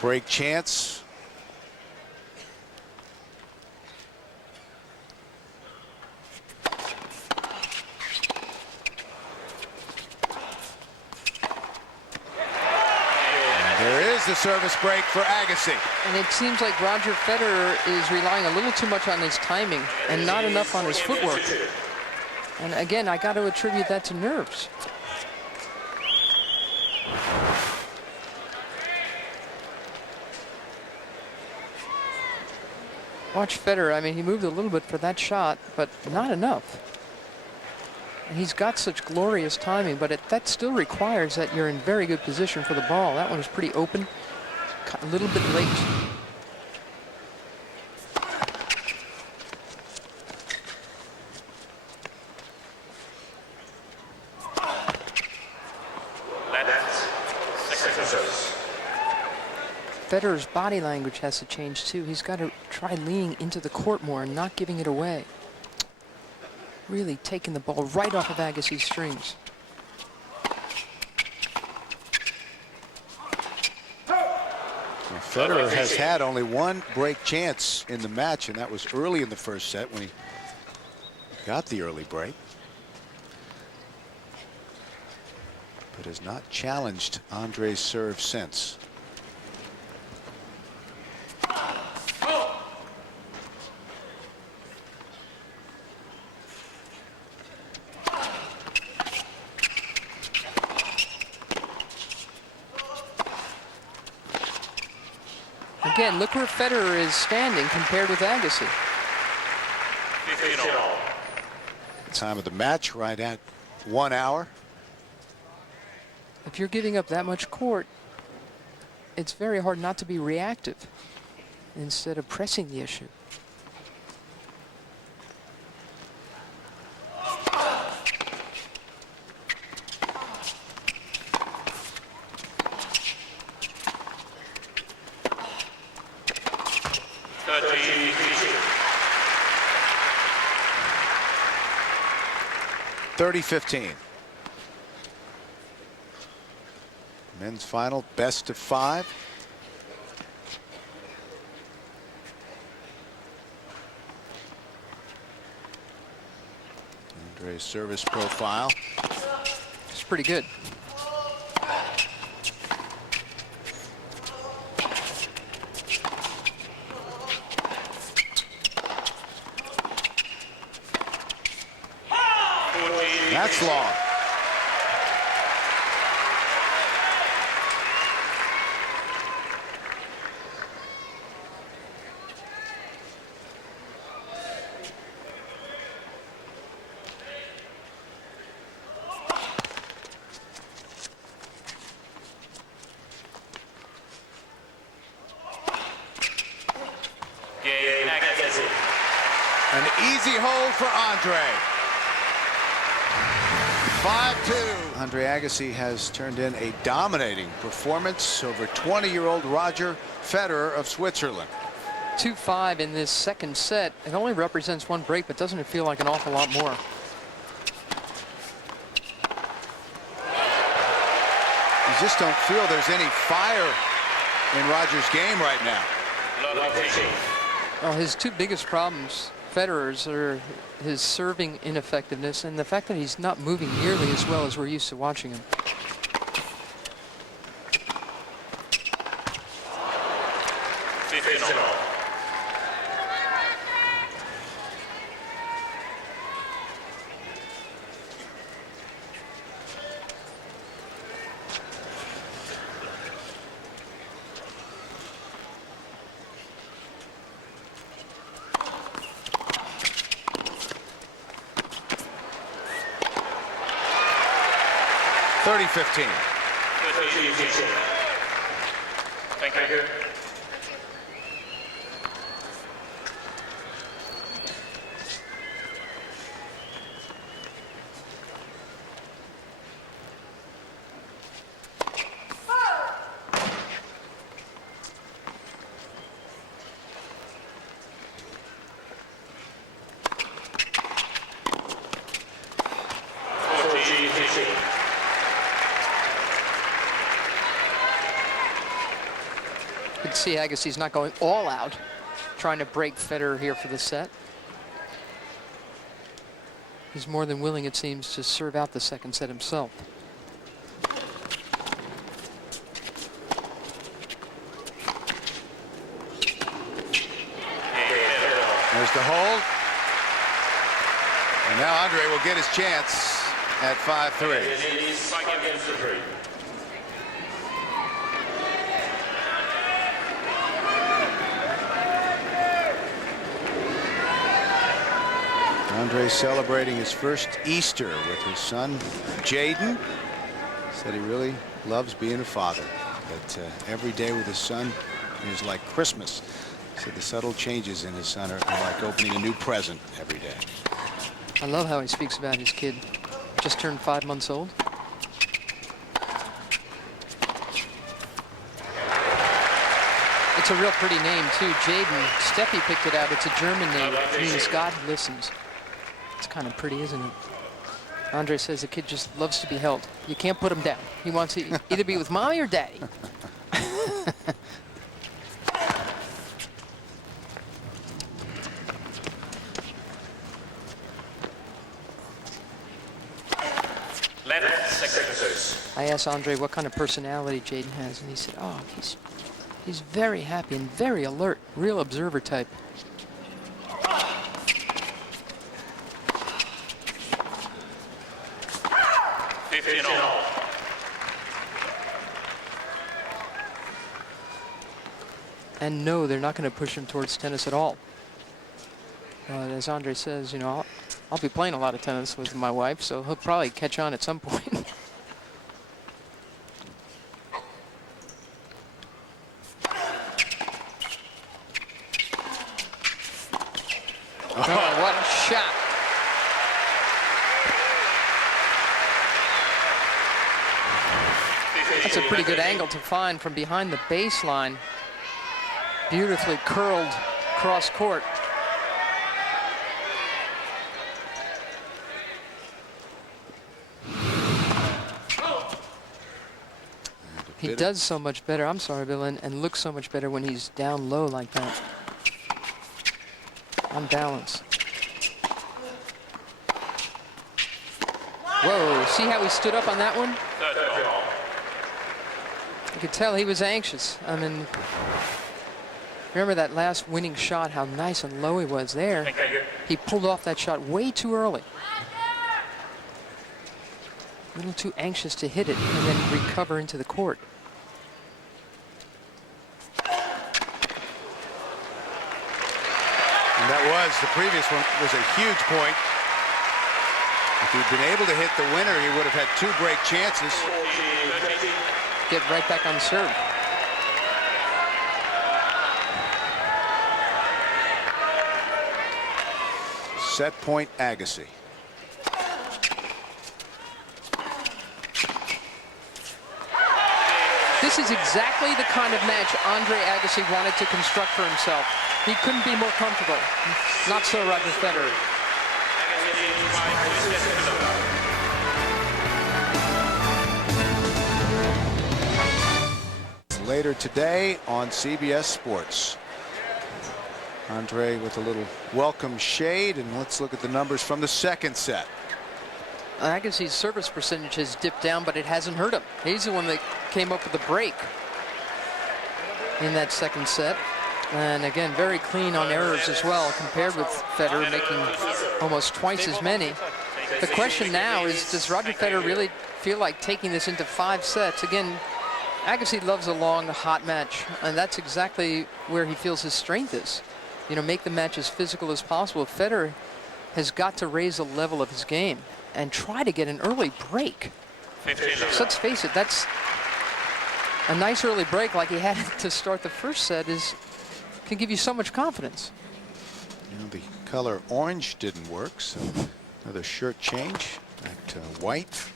Break chance. There is the service break for Agassi. And it seems like Roger Federer is relying a little too much on his timing and not enough on his footwork. And again, I got to attribute that to nerves. Watch Federer. I mean, he moved a little bit for that shot, but not enough. And he's got such glorious timing, but that still requires that you're in very good position for the ball. That one was pretty open, a little bit late. Federer's body language has to change too. He's got to try leaning into the court more and not giving it away. Really taking the ball right off of Agassi's strings. Federer has had only 1 break chance in the match, and that was early in the first set when he got the early break. But has not challenged André's serve since. Again, look where Federer is standing compared with Agassi. Time of the match right at 1 hour. If you're giving up that much court, it's very hard not to be reactive instead of pressing the issue. (30-15). Men's final, best of 5. André's service profile. It's pretty good. easy hold for André. 5-2. André Agassi has turned in a dominating performance over 20-year-old Roger Federer of Switzerland. 2-5 in this second set. It only represents one break, but doesn't it feel like an awful lot more? You just don't feel there's any fire in Roger's game right now. Well, his two biggest problems, Federer's, are his serving ineffectiveness and the fact that he's not moving nearly as well as we're used to watching him. (30-15). Thank you. You can see Agassi's not going all out, trying to break Federer here for the set. He's more than willing, it seems, to serve out the second set himself. There's the hold. And now André will get his chance at 5-3. André celebrating his first Easter with his son, Jaden. Said he really loves being a father. That every day with his son is like Christmas. Said the subtle changes in his son are like opening a new present every day. I love how he speaks about his kid. Just turned 5 months old. It's a real pretty name, too. Jaden. Steffi picked it out. It's a German name. It means God listens. It's kind of pretty, isn't it? André says the kid just loves to be held. You can't put him down. He wants to either be with mommy or daddy. I asked André what kind of personality Jaden has, and he said, oh, he's very happy and very alert, real observer type. And no, they're not going to push him towards tennis at all. As André says, you know, I'll be playing a lot of tennis with my wife, so he'll probably catch on at some point. Oh, what a shot. That's a pretty good angle to find from behind the baseline. Beautifully curled cross court. He does so much better, I'm sorry, Bill, and looks so much better when he's down low like that. On balance. Whoa, see how he stood up on that one? You could tell he was anxious. I mean, remember that last winning shot, how nice and low he was there. He pulled off that shot way too early. A little too anxious to hit it and then recover into the court. And that was, the previous one was a huge point. If he'd been able to hit the winner, he would have had 2 great chances. Get right back on serve. Set point, Agassi. This is exactly the kind of match André Agassi wanted to construct for himself. He couldn't be more comfortable. Not so Roger Federer. Later today on CBS Sports. André with a little welcome shade, and let's look at the numbers from the second set. Agassi's service percentage has dipped down, but it hasn't hurt him. He's the one that came up with the break in that second set. And again, very clean on errors as well, compared with Federer making almost twice as many. The question now is, does Roger Federer really feel like taking this into 5 sets? Again, Agassi loves a long, hot match, and that's exactly where he feels his strength is. You know, make the match as physical as possible. Federer has got to raise the level of his game and try to get an early break. So let's face it, that's a nice early break like he had to start the first set can give you so much confidence. You know, the color orange didn't work, so another shirt change back to white.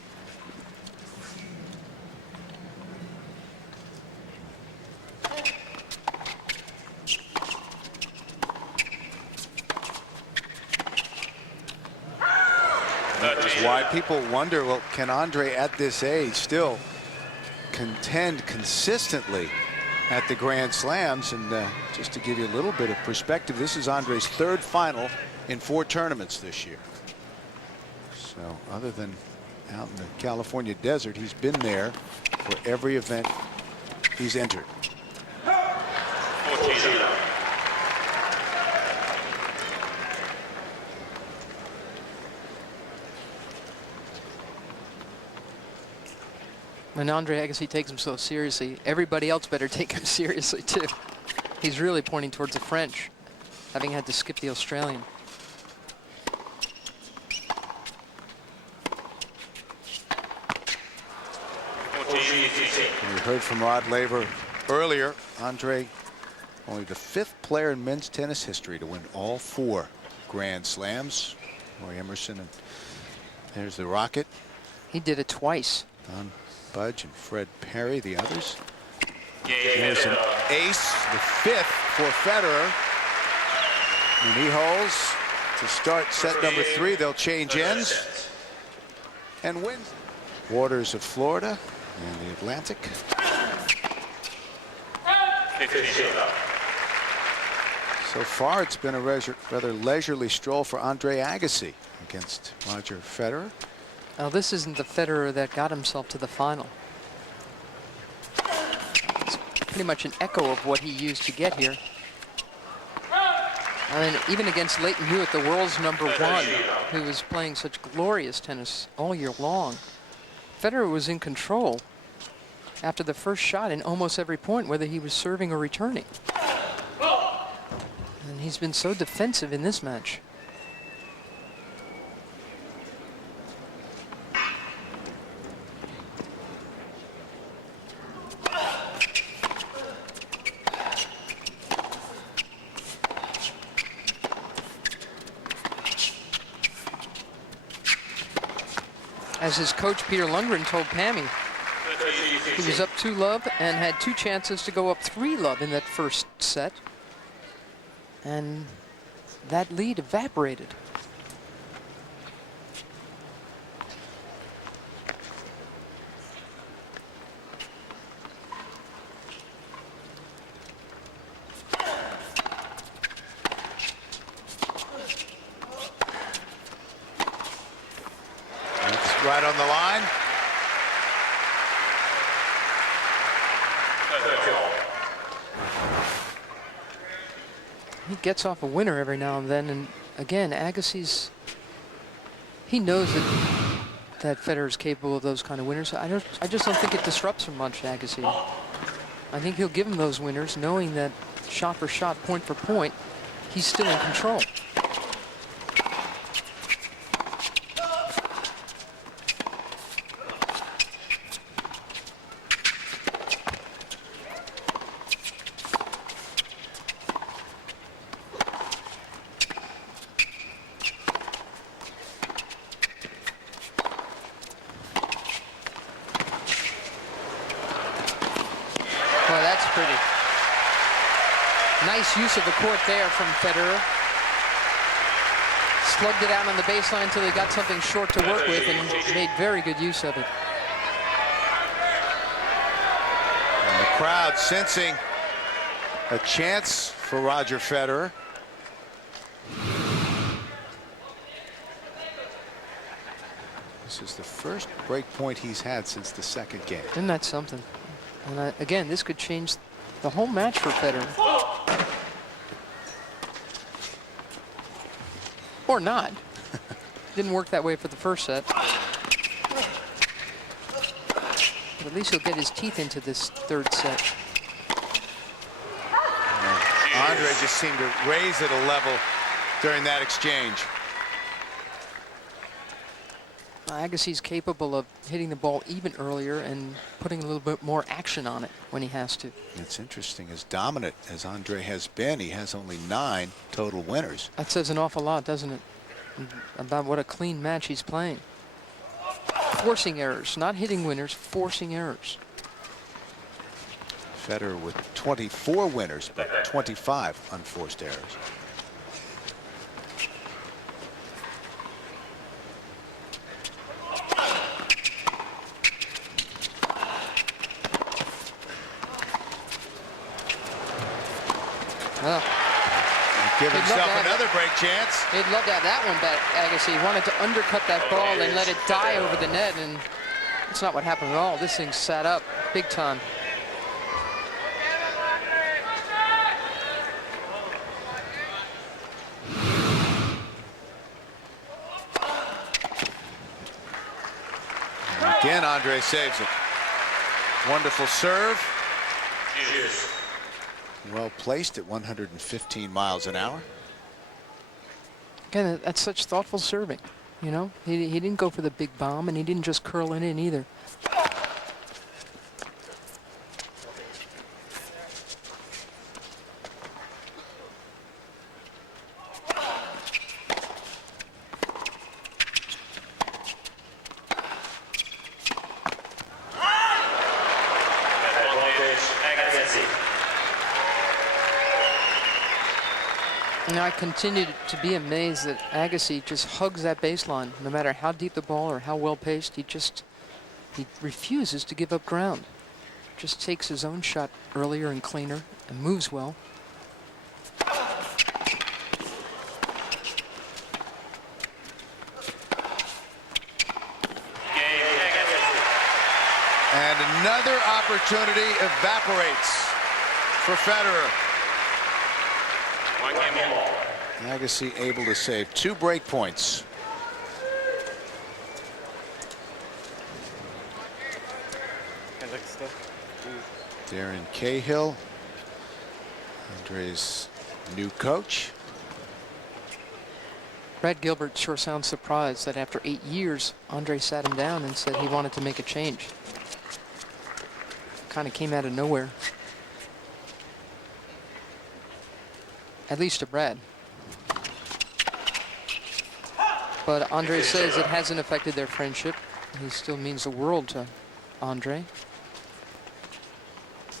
Which is why people wonder, well, can André at this age still contend consistently at the Grand Slams? And just to give you a little bit of perspective, this is André's 3rd final in 4 tournaments this year. So other than out in the California desert, he's been there for every event he's entered. When André Agassi takes him so seriously, everybody else better take him seriously too. He's really pointing towards the French, having had to skip the Australian. We heard from Rod Laver earlier. André, only the 5th player in men's tennis history to win all 4 Grand Slams. Roy Emerson, and there's the Rocket. He did it twice. Don Budge and Fred Perry, the others. There's an ace, the 5th for Federer. And he holds to start set number 3. They'll change ends and win. Waters of Florida and the Atlantic. So far, it's been a rather leisurely stroll for André Agassi against Roger Federer. Now, this isn't the Federer that got himself to the final. It's pretty much an echo of what he used to get here. I mean, even against Leighton Hewitt, the world's #1, who was playing such glorious tennis all year long, Federer was in control after the first shot in almost every point, whether he was serving or returning. And he's been so defensive in this match. As his coach Peter Lundgren told Pammy, he was up 2-love and had 2 chances to go up 3-love in that first set. And that lead evaporated. That's right on the line. He gets off a winner every now and then, and again, Agassi's, he knows that Federer's capable of those kind of winners. I just don't think it disrupts him much, Agassi. I think he'll give him those winners, knowing that shot for shot, point for point, he's still in control. pretty. Nice use of the court there from Federer. Slugged it out on the baseline until he got something short to work with and made very good use of it. And the crowd sensing a chance for Roger Federer. This is the first break point he's had since the second game. Isn't that something? And again, this could change the whole match for Federer. Or not. Didn't work that way for the first set. But at least he'll get his teeth into this third set. André just seemed to raise it a level during that exchange. Agassi's capable of hitting the ball even earlier and putting a little bit more action on it when he has to. It's interesting, as dominant as André has been, he has only 9 total winners. That says an awful lot, doesn't it? About what a clean match he's playing. Forcing errors, not hitting winners, forcing errors. Federer with 24 winners, but 25 unforced errors. Well, Give himself another break chance. He'd love to have that one back, Agassi. He wanted to undercut that ball and let it die over the net, and that's not what happened at all. This thing sat up big time. And again, André saves it. Wonderful serve. Well placed at 115 miles an hour. Again, that's such thoughtful serving. You know, he didn't go for the big bomb, and he didn't just curl it in either. And I continue to be amazed that Agassi just hugs that baseline, no matter how deep the ball or how well paced. He refuses to give up ground. Just takes his own shot earlier and cleaner and moves well. And another opportunity evaporates for Federer. Agassi able to save 2 break points. Darren Cahill, André's new coach. Brad Gilbert sure sounds surprised that after 8 years, André sat him down and said he wanted to make a change. Kind of came out of nowhere. At least to Brad. But André says it hasn't affected their friendship. He still means the world to André.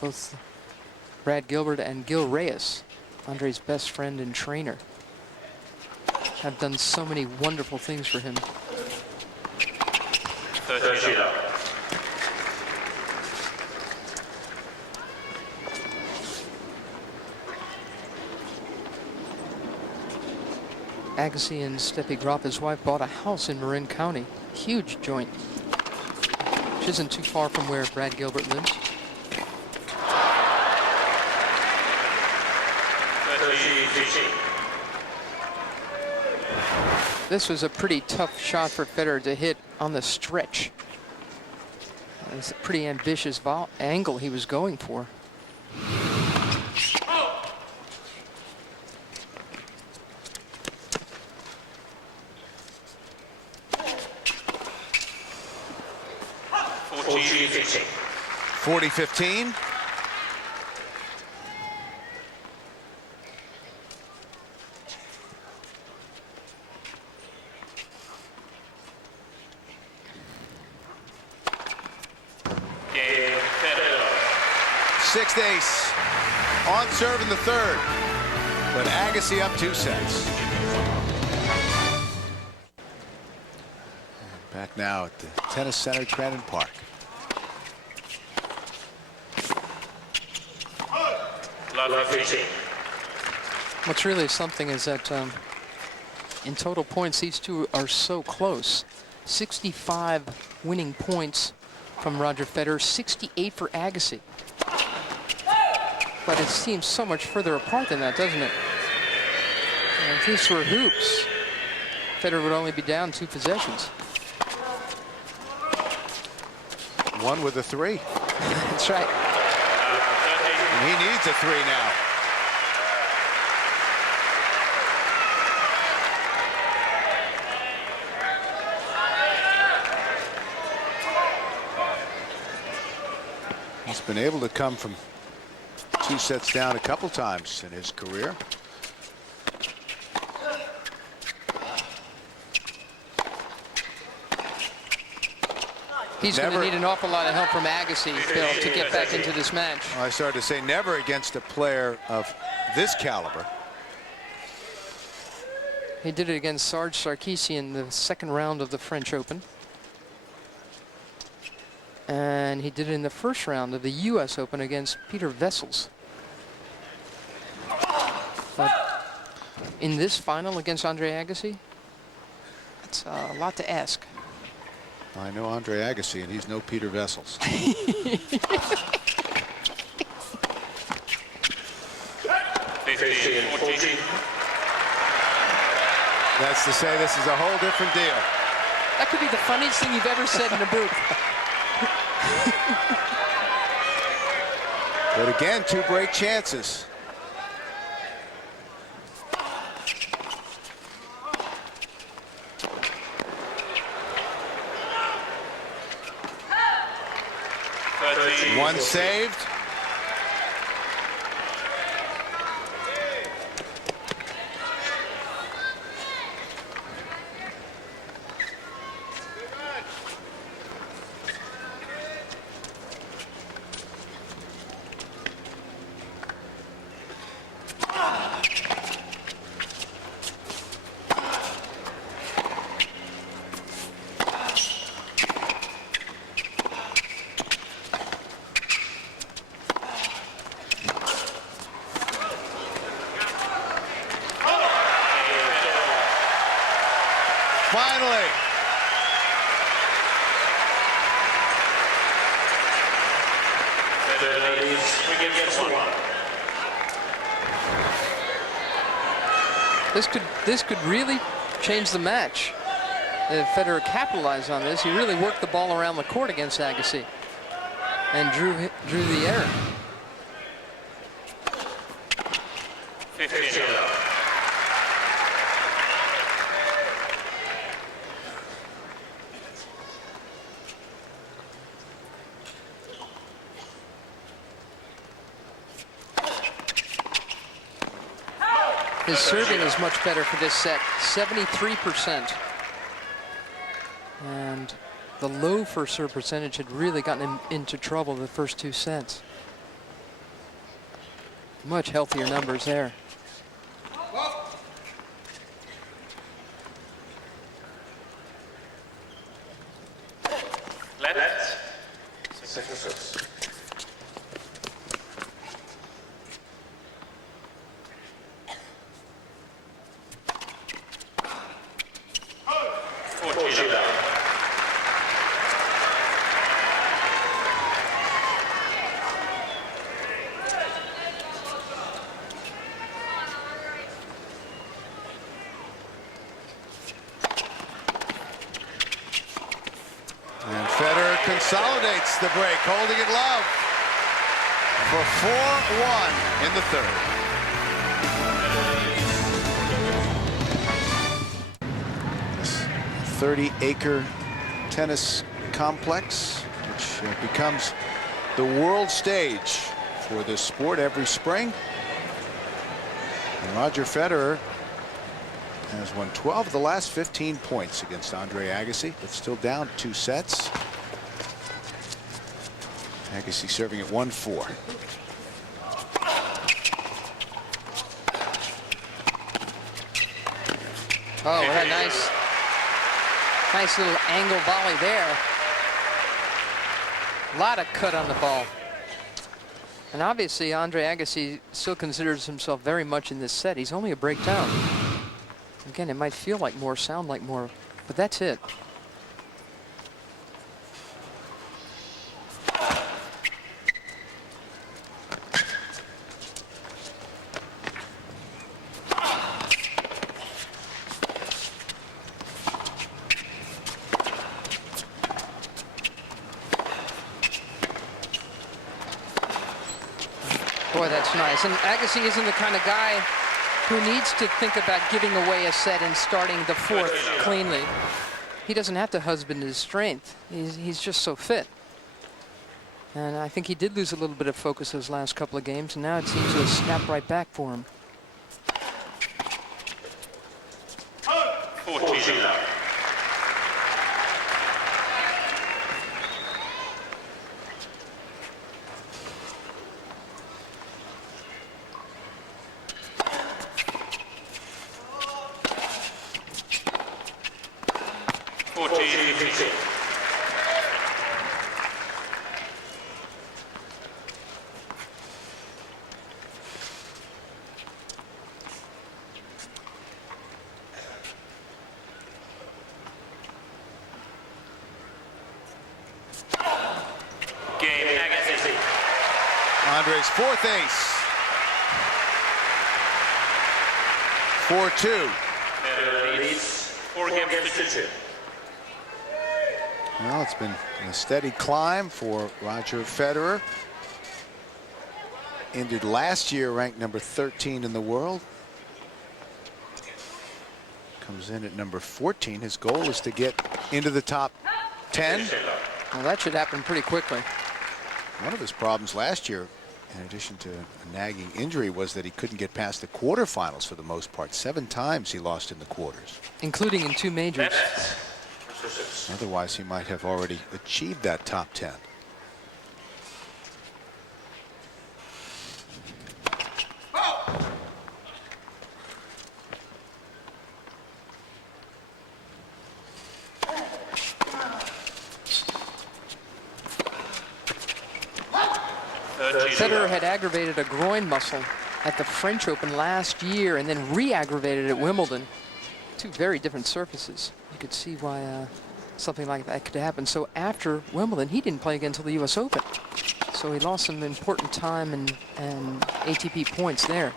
Both Brad Gilbert and Gil Reyes, André's best friend and trainer, have done so many wonderful things for him. Agassi and Steffi Graf, his wife, bought a house in Marin County. Huge joint. Which isn't too far from where Brad Gilbert lives. This was a pretty tough shot for Federer to hit on the stretch. It's a pretty ambitious angle he was going for. .40-15. 40-15. sixth ace on serve in the third, but Agassi up 2 sets. Back now at the Tennis Center, Trandon Park. What's really something is that in total points, these two are so close. 65 winning points from Roger Federer, 68 for Agassi. But it seems so much further apart than that, doesn't it? And if this were hoops, Federer would only be down 2 possessions. One with a 3. That's right. And he needs a 3 now. He's been able to come from 2 sets down a couple times in his career. He's going to need an awful lot of help from Agassi, Phil, to get back into this match. Well, I started to say never against a player of this caliber. He did it against Serge Sarkisian in the second round of the French Open. And he did it in the first round of the U.S. Open against Peter Vessels. But in this final against André Agassi, that's a lot to ask. I know André Agassi, and he's no Peter Vessels. 15, 14. That's to say this is a whole different deal. That could be the funniest thing you've ever said in a booth. But again, 2 break chances. One saved. Finally. This could really change the match. If Federer capitalized on this, he really worked the ball around the court against Agassi and drew the error. 15. His serving is much better for this set, 73%. And the low first serve percentage had really gotten him into trouble the first 2 sets. Much healthier numbers there. Let's 6. And Federer consolidates the break, holding it love for 4-1 in the third. This 30-acre tennis complex, which becomes the world stage for this sport every spring. And Roger Federer has won 12 of the last 15 points against André Agassi, but still down 2 sets. Agassi serving at 1-4. Oh, what a nice little angle volley there. A lot of cut on the ball. And obviously, André Agassi still considers himself very much in this set. He's only a break down. Again, it might feel like more, sound like more, but that's it. Boy, that's nice. And Agassi isn't the kind of guy who needs to think about giving away a set and starting the fourth cleanly. He doesn't have to husband his strength. He's just so fit. And I think he did lose a little bit of focus those last couple of games, and now it seems to have snapped right back for him. 14. Andre's fourth ace. 4-2. Leads 4 games to 2. Well, it's been a steady climb for Roger Federer. Ended last year ranked number 13 in the world. Comes in at number 14. His goal is to get into the top 10. Well, that should happen pretty quickly. One of his problems last year, in addition to a nagging injury, was that he couldn't get past the quarterfinals for the most part. 7 times he lost in the quarters. Including in 2 majors. Otherwise, he might have already achieved that top 10. Federer had aggravated a groin muscle at the French Open last year and then re-aggravated at Wimbledon. 2 very different surfaces. You could see why something like that could happen. So after Wimbledon, he didn't play again until the US Open. So he lost some important time and ATP points there.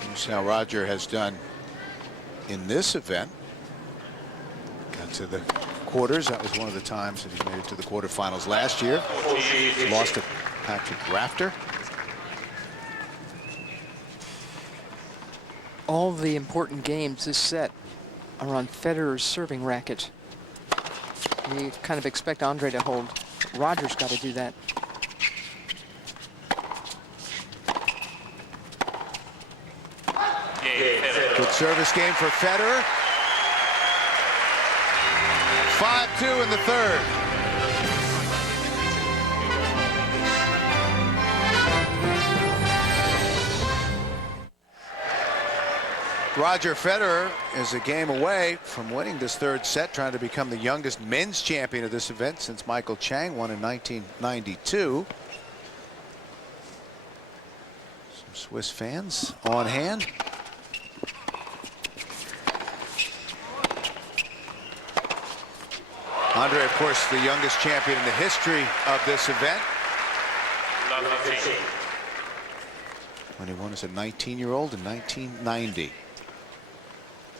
Here's how Roger has done in this event. Got to the quarters. That was one of the times that he made it to the quarterfinals last year. Lost to Patrick Rafter. All the important games this set are on Federer's serving racket. You kind of expect André to hold. Roger's got to do that. Good service game for Federer. 5-2 in the third. Roger Federer is a game away from winning this third set, trying to become the youngest men's champion of this event since Michael Chang won in 1992. Some Swiss fans on hand. André, of course, the youngest champion in the history of this event. When he won as a 19-year-old in 1990.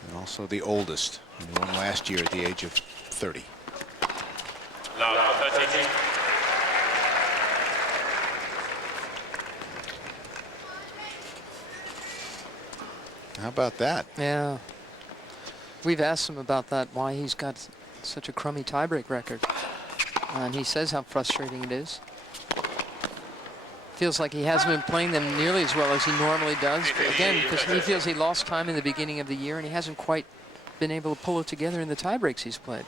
And also the oldest. When he won last year at the age of 30. How about that? Yeah. We've asked him about that, why he's got such a crummy tiebreak record. And he says how frustrating it is. Feels like he hasn't been playing them nearly as well as he normally does. Again, because he feels he lost time in the beginning of the year, and he hasn't quite been able to pull it together in the tie breaks he's played.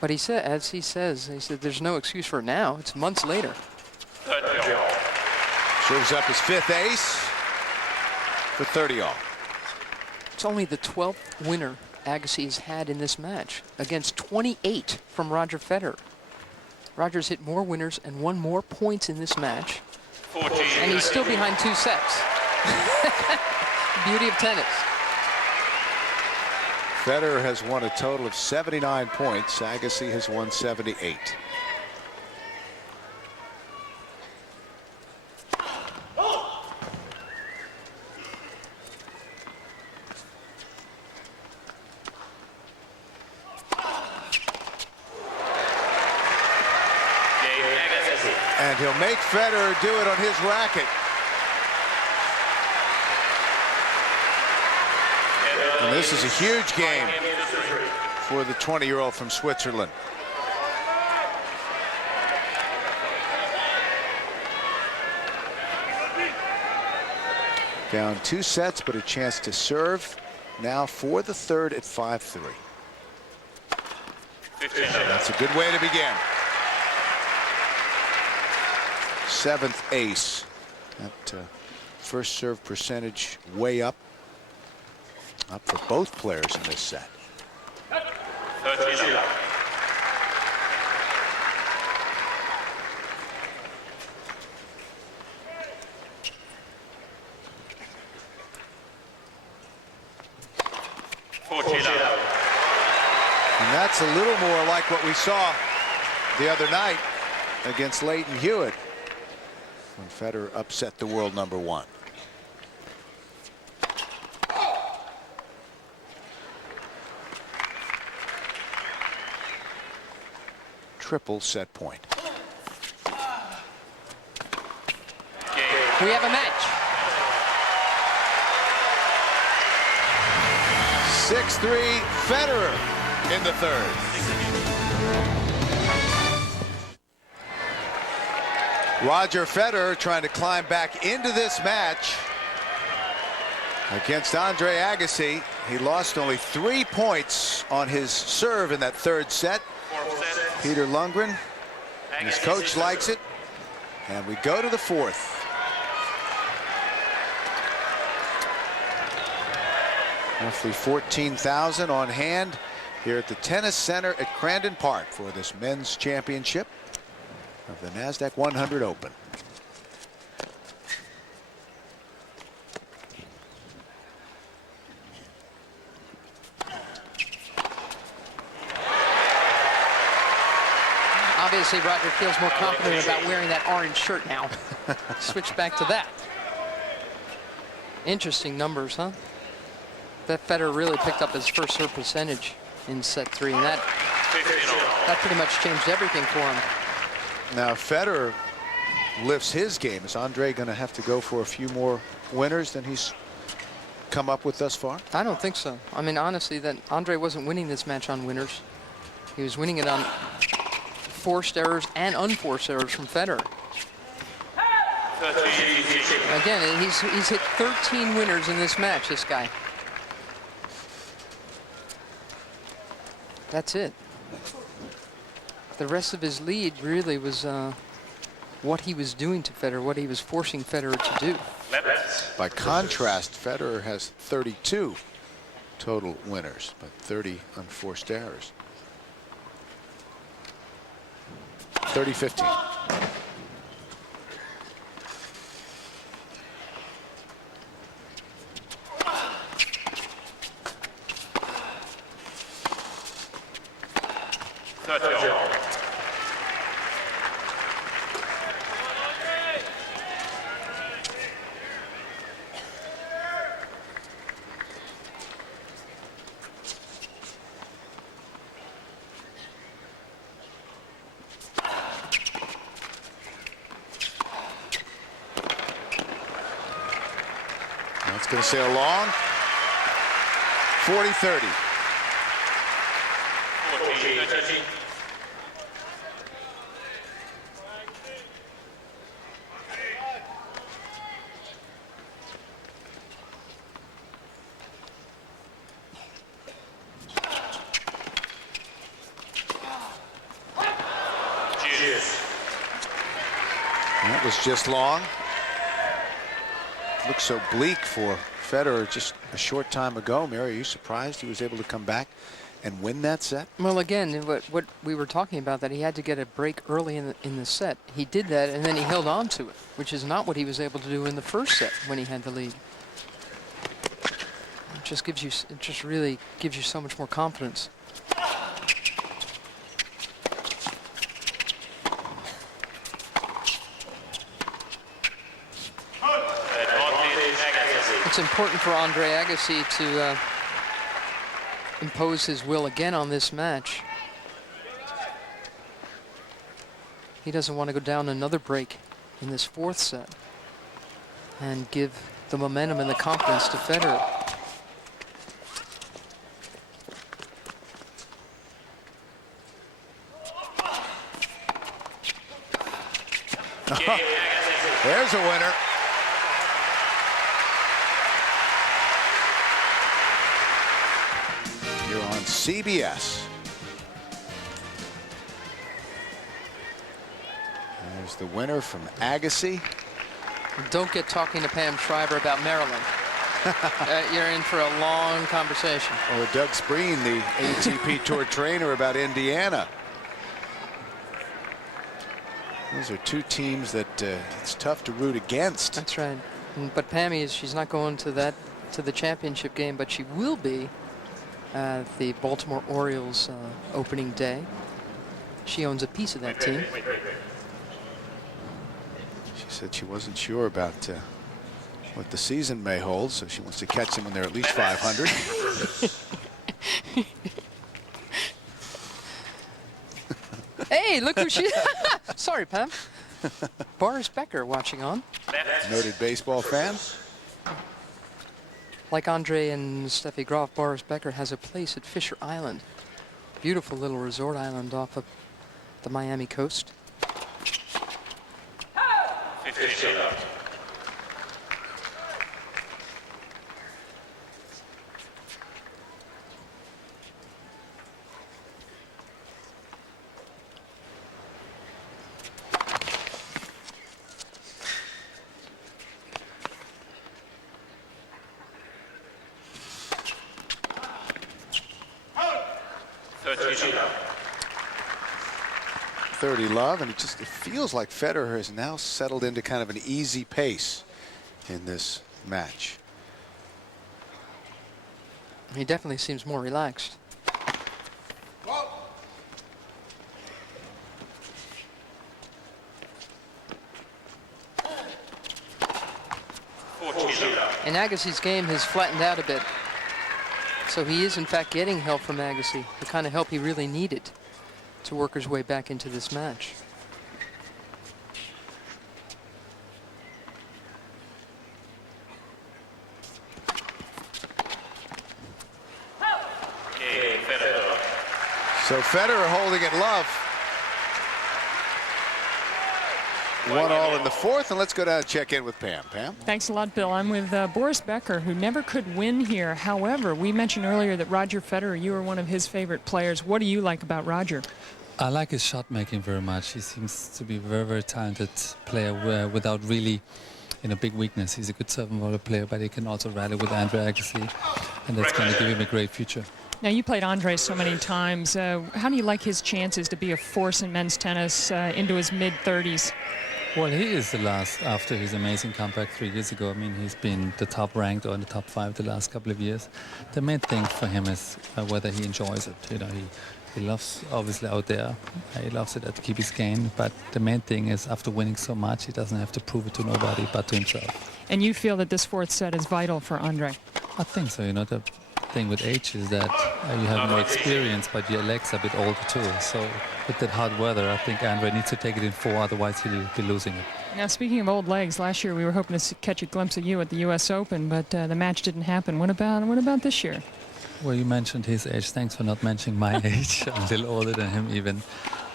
But he said, as he said, there's no excuse for it now. It's months later. Serves up his 5th ace for 30-all. It's only the 12th winner Agassi has had in this match, against 28 from Roger Federer. Roger's hit more winners and won more points in this match. 14. And he's still behind 2 sets. Beauty of tennis. Federer has won a total of 79 points. Agassi has won 78. And he'll make Federer do it on his racket. And this is a huge game for the 20-year-old from Switzerland. Down 2 sets, but a chance to serve now for the 3rd at 5-3. That's a good way to begin. 7th ace. That first serve percentage way up for both players in this set. 13. And that's a little more like what we saw the other night against Leighton Hewitt, when Federer upset the world #1. Triple set point. We have a match. 6-3 Federer in the 3rd. Roger Federer trying to climb back into this match against André Agassi. He lost only 3 points on his serve in that 3rd set. Peter Lundgren, his coach, likes it. And we go to the 4th. Roughly 14,000 on hand here at the Tennis Center at Crandon Park for this men's championship of the NASDAQ 100 Open. Obviously, Roger feels more confident about wearing that orange shirt now. Switch back to that. Interesting numbers, huh? That Federer really picked up his first serve percentage in set 3, and that pretty much changed everything for him. Now, if Federer lifts his game, is André going to have to go for a few more winners than he's come up with thus far? I don't think so. I mean, honestly, that André wasn't winning this match on winners. He was winning it on forced errors and unforced errors from Federer. Again, he's hit 13 winners in this match, this guy. That's it. The rest of his lead really was what he was doing to Federer, what he was forcing Federer to do. By contrast, Federer has 32 total winners, but 30 unforced errors. 30-15. That's going to sail long. 40-30. That was just long. Looked so bleak for Federer just a short time ago. Mary, are you surprised he was able to come back and win that set? Well, again, what we were talking about, that he had to get a break early in the set. He did that, and then he held on to it, which is not what he was able to do in the first set when he had the lead. It just really gives you so much more confidence. It's important for André Agassi to impose his will again on this match. He doesn't want to go down another break in this fourth set and give the momentum and the confidence to Federer. There's a winner. You're on CBS. There's the winner from Agassi. Don't get talking to Pam Shriver about Maryland. You're in for a long conversation. Or Doug Spreen, the ATP Tour trainer, about Indiana. Those are two teams that it's tough to root against. That's right. But Pammy, she's not going to the championship game, but she will be at the Baltimore Orioles opening day. She owns a piece of that team. She said she wasn't sure about what the season may hold, so she wants to catch them when they're at least 500. Hey, look who she... Sorry, Pam. Boris Becker watching on. Noted baseball fan. Like André and Steffi Graf, Boris Becker has a place at Fisher Island. Beautiful little resort island off of the Miami coast. 52. 30 love, and it feels like Federer has now settled into kind of an easy pace in this match. He definitely seems more relaxed. And Agassi's game has flattened out a bit. So he is, in fact, getting help from Agassi, the kind of help he really needed to work his way back into this match. So Federer holding it love. 1-all in the fourth, and let's go down and check in with Pam. Pam? Thanks a lot, Bill. I'm with Boris Becker, who never could win here. However, we mentioned earlier that Roger Federer, you were one of his favorite players. What do you like about Roger? I like his shot making very much. He seems to be a very, very talented player without really a big weakness. He's a good serve and volley player, but he can also rally with André Agassi, and that's going to give him a great future. Now, you played André so many times. How do you like his chances to be a force in men's tennis into his mid-30s? Well, he is the last after his amazing comeback 3 years ago. I mean, he's been the top ranked or in the top 5 the last couple of years. The main thing for him is whether he enjoys it. You know, he loves obviously out there. He loves it to keep his game. But the main thing is after winning so much, he doesn't have to prove it to nobody but to himself. And you feel that this fourth set is vital for André? I think so. You know, the thing with age is that you have more experience, but your legs are a bit older too. So with that hard weather, I think André needs to take it in 4, otherwise he'll be losing it. Now, speaking of old legs, last year we were hoping to catch a glimpse of you at the U.S. Open, but the match didn't happen. What about this year? Well, you mentioned his age. Thanks for not mentioning my age. I'm a little older than him even.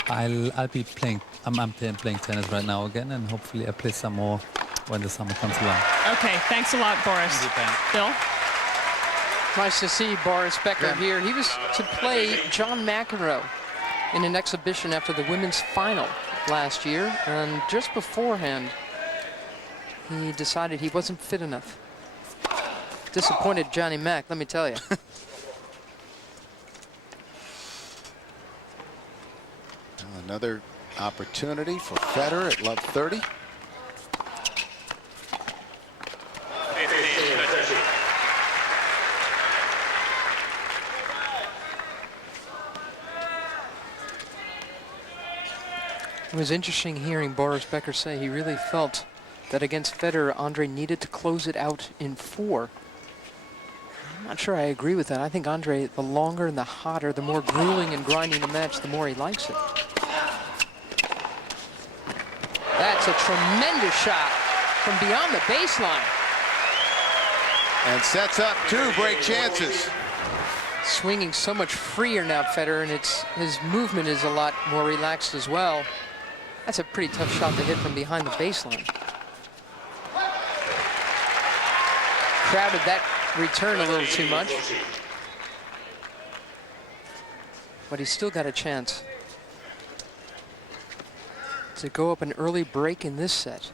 I'll be playing. I'm playing tennis right now again, and hopefully I play some more when the summer comes along. Okay, thanks a lot, Boris. Thank you, Pam. Bill? Nice to see Boris Becker here. He was to play John McEnroe in an exhibition after the women's final last year, and just beforehand, he decided he wasn't fit enough. Disappointed Johnny Mack, let me tell you. Another opportunity for Federer at love 30. It was interesting hearing Boris Becker say he really felt that against Federer, Andre needed to close it out in 4. I'm not sure I agree with that. I think Andre, the longer and the hotter, the more grueling and grinding the match, the more he likes it. That's a tremendous shot from beyond the baseline. And sets up 2 break chances. Swinging so much freer now, Federer, and his movement is a lot more relaxed as well. That's a pretty tough shot to hit from behind the baseline. Crowded that return a little too much. But he's still got a chance to go up an early break in this set.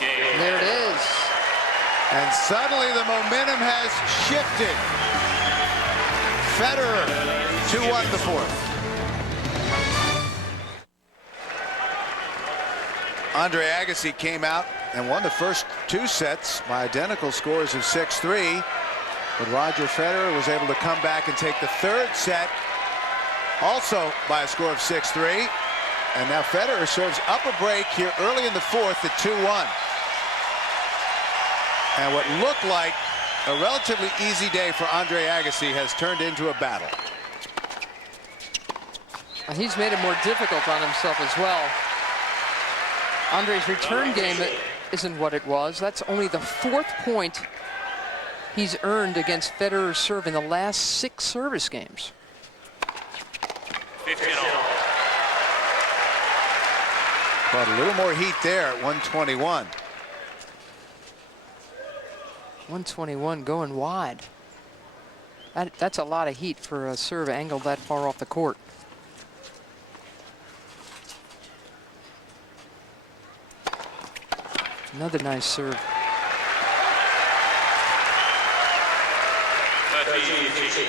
There it is. And suddenly the momentum has shifted. Federer 2-1 the 4th. André Agassi came out and won the first 2 sets by identical scores of 6-3. But Roger Federer was able to come back and take the 3rd set also by a score of 6-3. And now Federer serves up a break here early in the 4th at 2-1. And what looked like a relatively easy day for André Agassi has turned into a battle. He's made it more difficult on himself as well. Andre's return game isn't what it was. That's only the 4th point he's earned against Federer's serve in the last 6 service games. 15-all. But a little more heat there at 121. 121 going wide. That's a lot of heat for a serve angled that far off the court. Another nice serve. 13-15.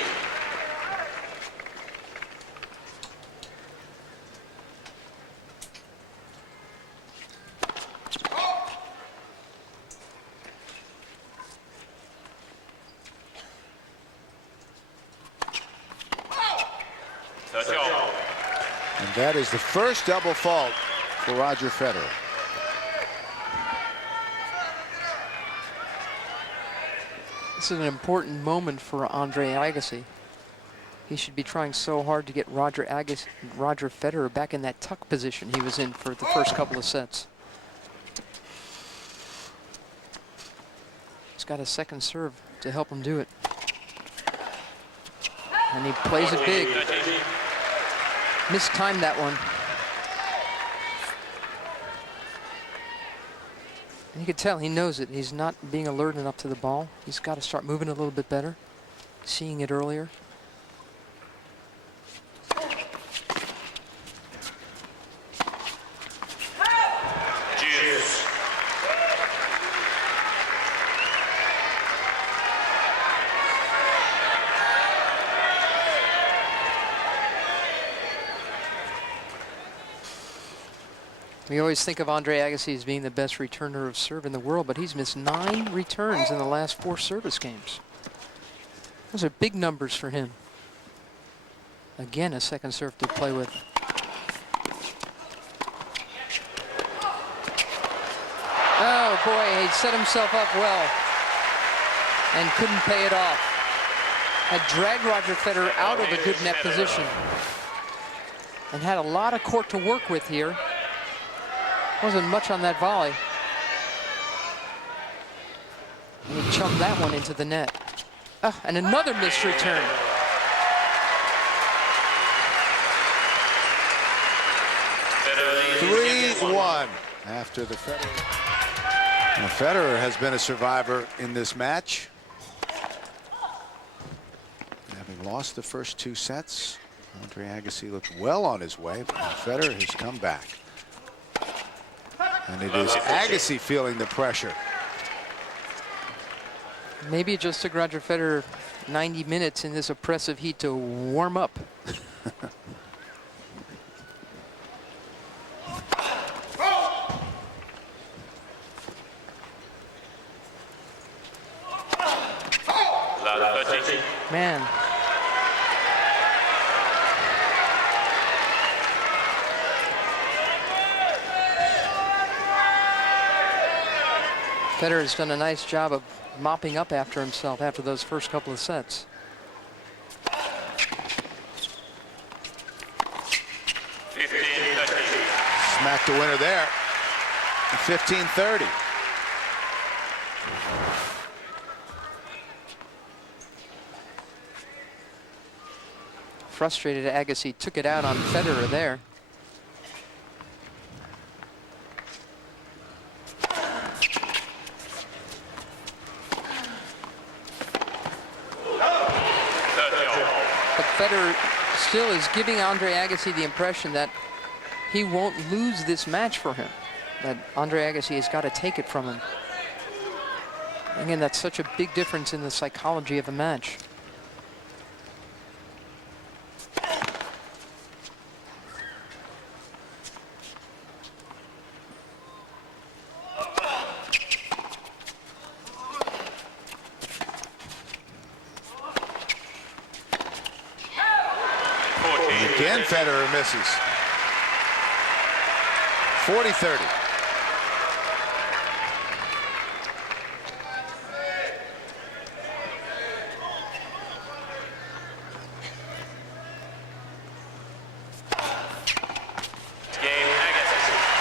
And that is the first double fault for Roger Federer. This is an important moment for André Agassi. He should be trying so hard to get Roger Federer back in that tuck position he was in for the first couple of sets. He's got a second serve to help him do it. And he plays it big. Mistimed that one. And you can tell he knows it. He's not being alert enough to the ball. He's got to start moving a little bit better, seeing it earlier. Cheers. We always think of André Agassi as being the best returner of serve in the world, but he's missed 9 returns in the last 4 service games. Those are big numbers for him. Again, a second serve to play with. Oh boy, he set himself up well and couldn't pay it off. Had dragged Roger Federer out of a good net position and had a lot of court to work with here. Wasn't much on that volley. And he chumped that one into the net. And another missed return. Federer 3-1 after the Federer. Now, Federer has been a survivor in this match. Having lost the first 2 sets, André Agassi looked well on his way, but Federer has come back. And it is Agassi feeling the pressure. Maybe it just took Roger Federer 90 minutes in this oppressive heat to warm up. Man. Federer has done a nice job of mopping up after himself after those first couple of sets. Smacked the winner there. 15-30. Frustrated, Agassi took it out on Federer there. But Federer still is giving André Agassi the impression that he won't lose this match for him, that André Agassi has got to take it from him. Again, that's such a big difference in the psychology of a match. Again, Federer misses. 40-30.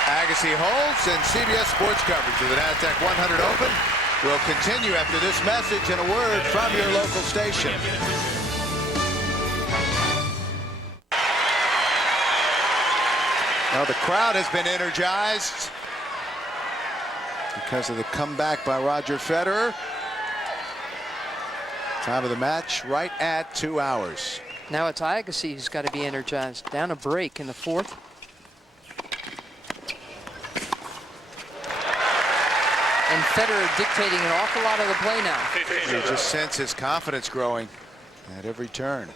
Agassi holds, and CBS Sports coverage of the NASDAQ 100 Open will continue after this message and a word from your local station. Well, the crowd has been energized because of the comeback by Roger Federer. Time of the match right at 2 hours. Now it's Agassi who's got to be energized. Down a break in the 4th. And Federer dictating an awful lot of the play now. You just sense his confidence growing at every turn.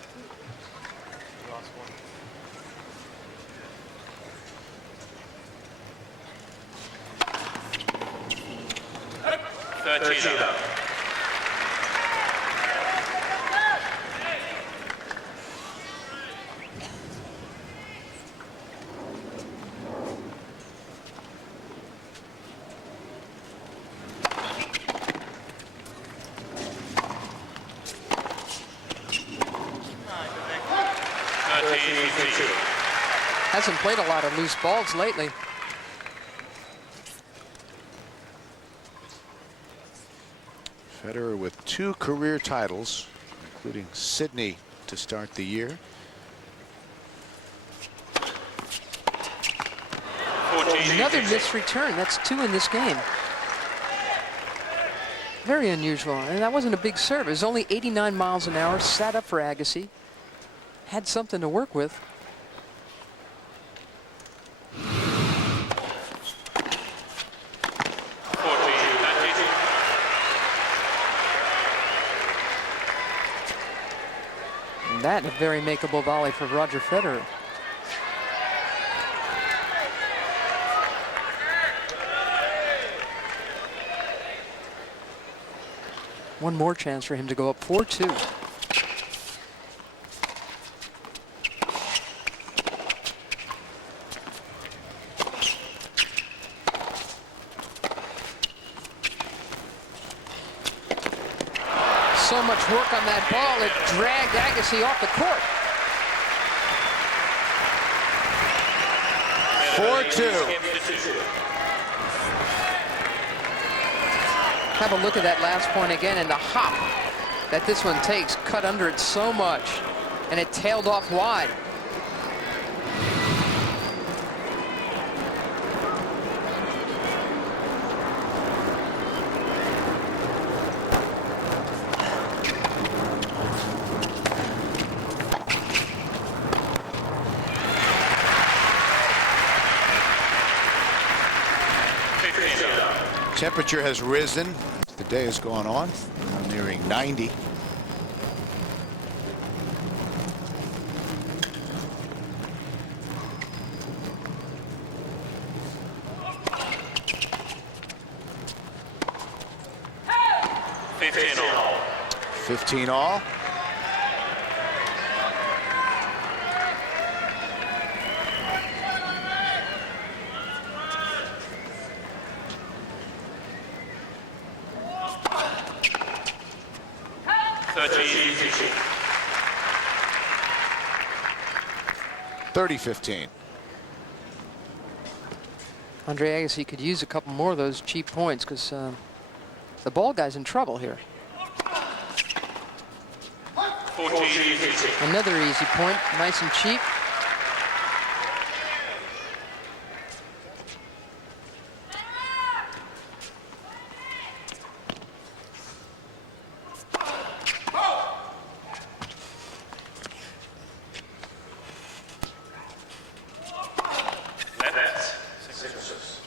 Hasn't played a lot of loose balls lately. Federer with 2 career titles, including Sydney to start the year. Another missed return. That's 2 in this game. Very unusual. And that wasn't a big serve. It was only 89 miles an hour. Sat up for Agassi. Had something to work with. And that a very makeable volley for Roger Federer. One more chance for him to go up 4-2. So much work on that ball, it dragged Agassi off the court. 4-2. Have a look at that last point again, and the hop that this one takes cut under it so much, and it tailed off wide. Temperature has risen as the day has gone on, now nearing 90. all. 15 all. $30-15. 30-15. André Agassi could use a couple more of those cheap points because the ball guy's in trouble here. 14-15. Another easy point, nice and cheap. Net 6.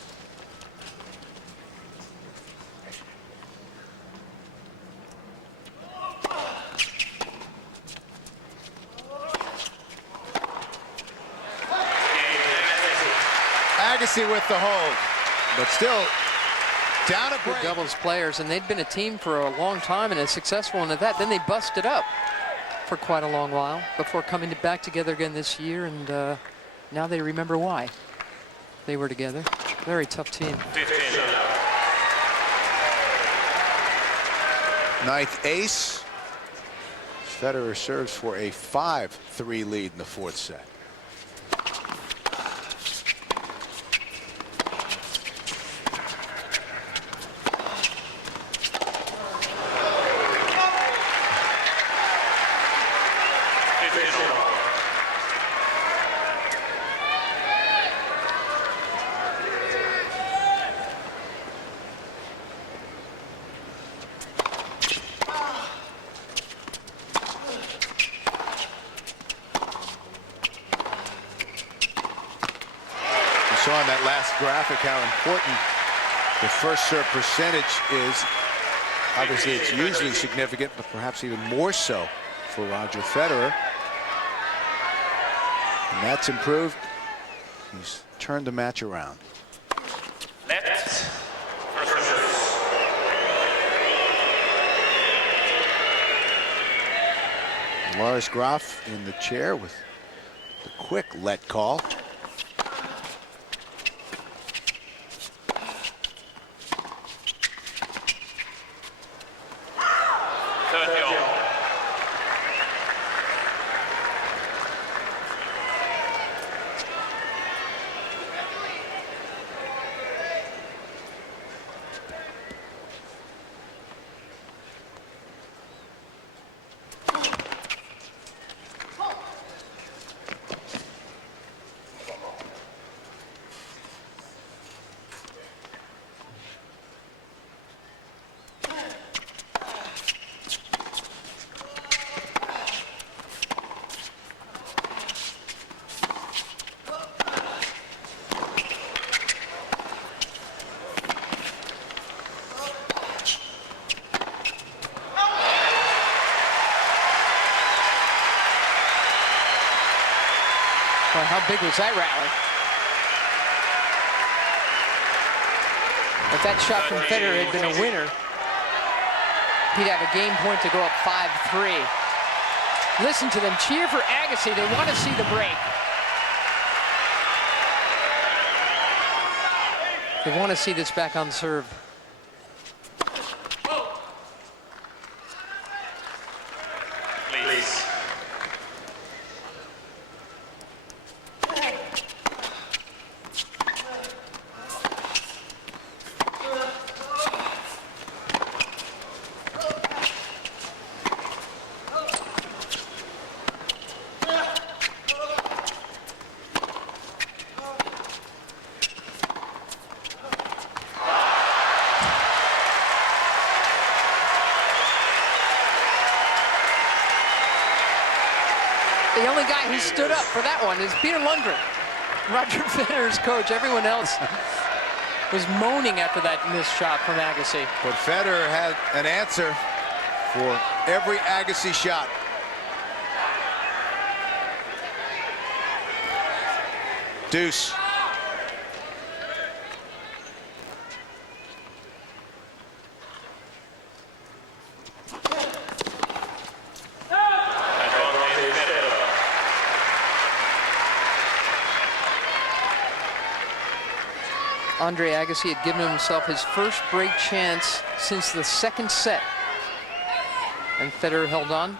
Agassi with the hold, but still down a Good break. doubles players, and they'd been a team for a long time and a successful one at that. Then they busted up for quite a long while before coming back together again this year, and now they remember why they were together. Very tough team. 15. Ninth ace. Federer serves for a 5-3 lead in the fourth set. Saw in that last graphic how important the first serve percentage is. Obviously, it's usually significant, but perhaps even more so for Roger Federer. And that's improved. He's turned the match around. Net. Lars Graf in the chair with the quick let call. Boy, how big was that rally? If that shot from Federer had been a winner, he'd have a game point to go up 5-3. Listen to them cheer for Agassi. They want to see the break. They want to see this back on serve. Please. The only guy who stood up for that one is Peter Lundgren, Roger Federer's coach. Everyone else was moaning after that missed shot from Agassi. But Federer had an answer for every Agassi shot. Deuce. André Agassi had given himself his first break chance since the second set. And Federer held on.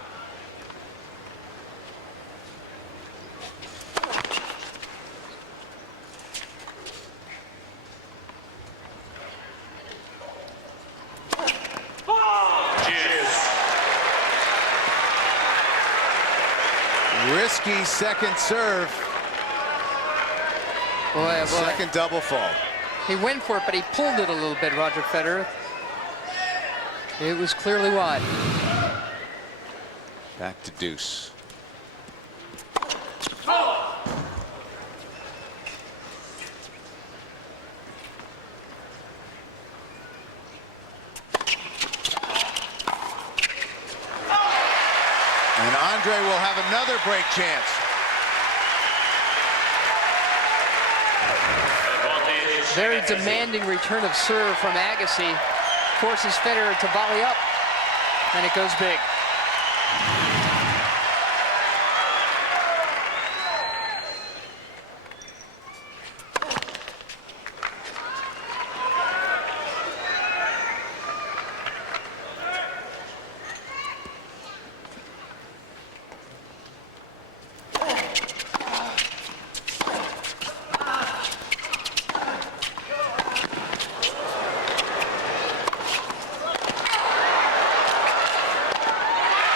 Risky second serve. Boy, Second double fault. He went for it, but he pulled it a little bit, Roger Federer. It was clearly wide. Back to deuce. And André will have another break chance. Very demanding return of serve from Agassi. Forces Federer to volley up, and it goes big.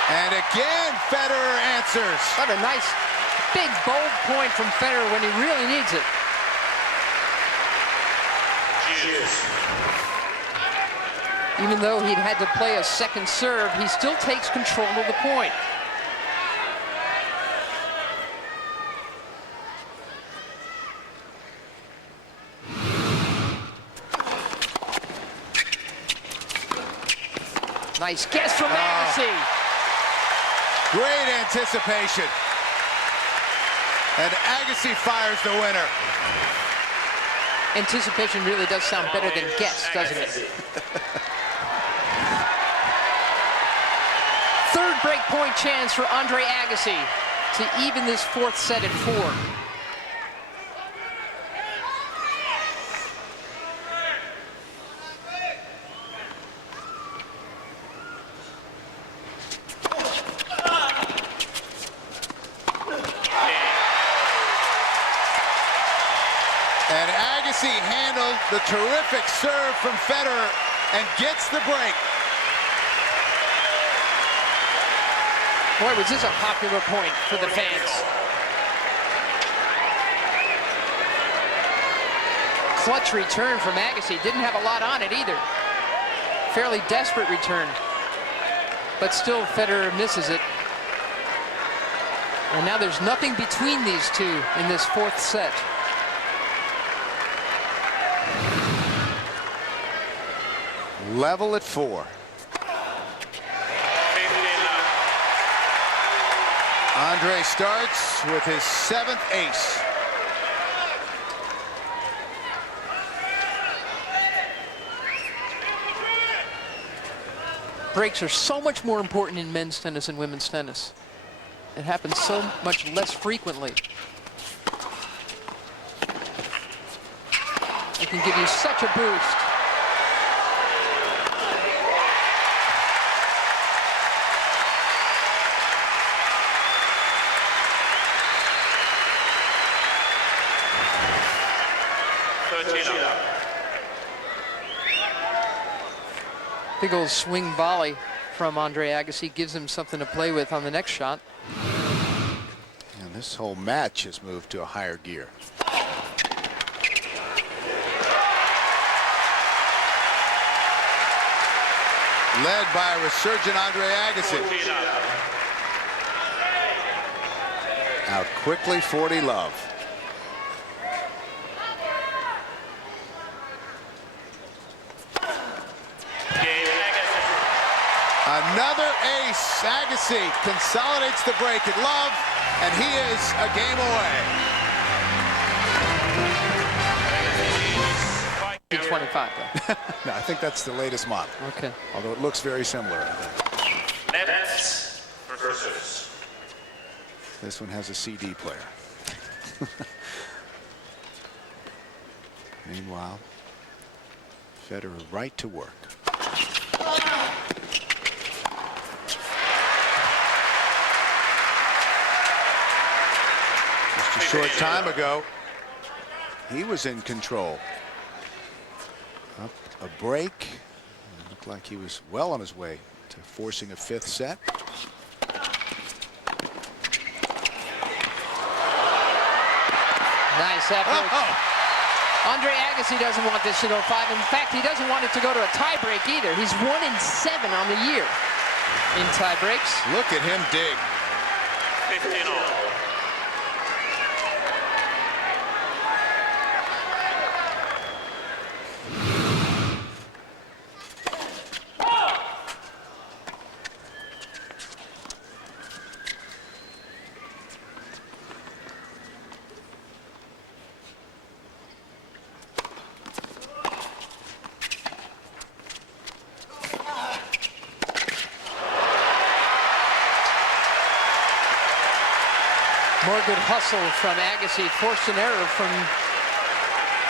And again, Federer answers. What a nice, big, bold point from Federer when he really needs it. Even though he'd had to play a second serve, he still takes control of the point. Nice guess from Agassi. Great anticipation. And Agassi fires the winner. Anticipation really does sound better than guess, doesn't it? Third break point chance for André Agassi to even this fourth set at 4. And Agassi handled the terrific serve from Federer and gets the break. Boy, was this a popular point for the fans. Clutch return from Agassi. Didn't have a lot on it either. Fairly desperate return. But still, Federer misses it. And now there's nothing between these two in this fourth set. Level at 4. André starts with his 7th ace. Breaks are so much more important in men's tennis and women's tennis. It happens so much less frequently. It can give you such a boost. Big old swing volley from André Agassi gives him something to play with on the next shot. And this whole match has moved to a higher gear. Led by a resurgent André Agassi. Out quickly, 40 love. Another ace. Agassi consolidates the break at love, and he is a game away. 25, though. No, I think that's the latest model. Okay. Although it looks very similar. Nets versus. This one has a CD player. Meanwhile, Federer right to work. Just a short time ago, he was in control. Up a break. It looked like he was well on his way to forcing a fifth set. Nice effort. André Agassi doesn't want this to go 5. In fact, he doesn't want it to go to a tie break either. He's 1-7 on the year in tie breaks. Look at him dig. 15-all. More good hustle from Agassi. Forced an error from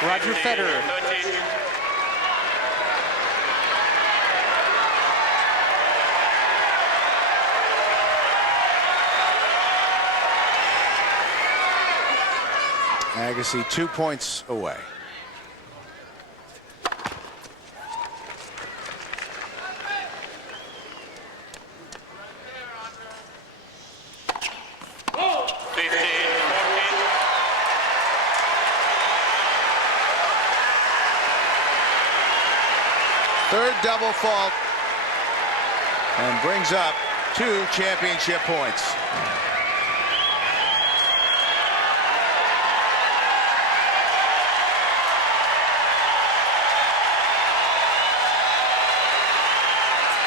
Roger Federer. 13. Agassi 2 points away. Third double fault and brings up 2 championship points.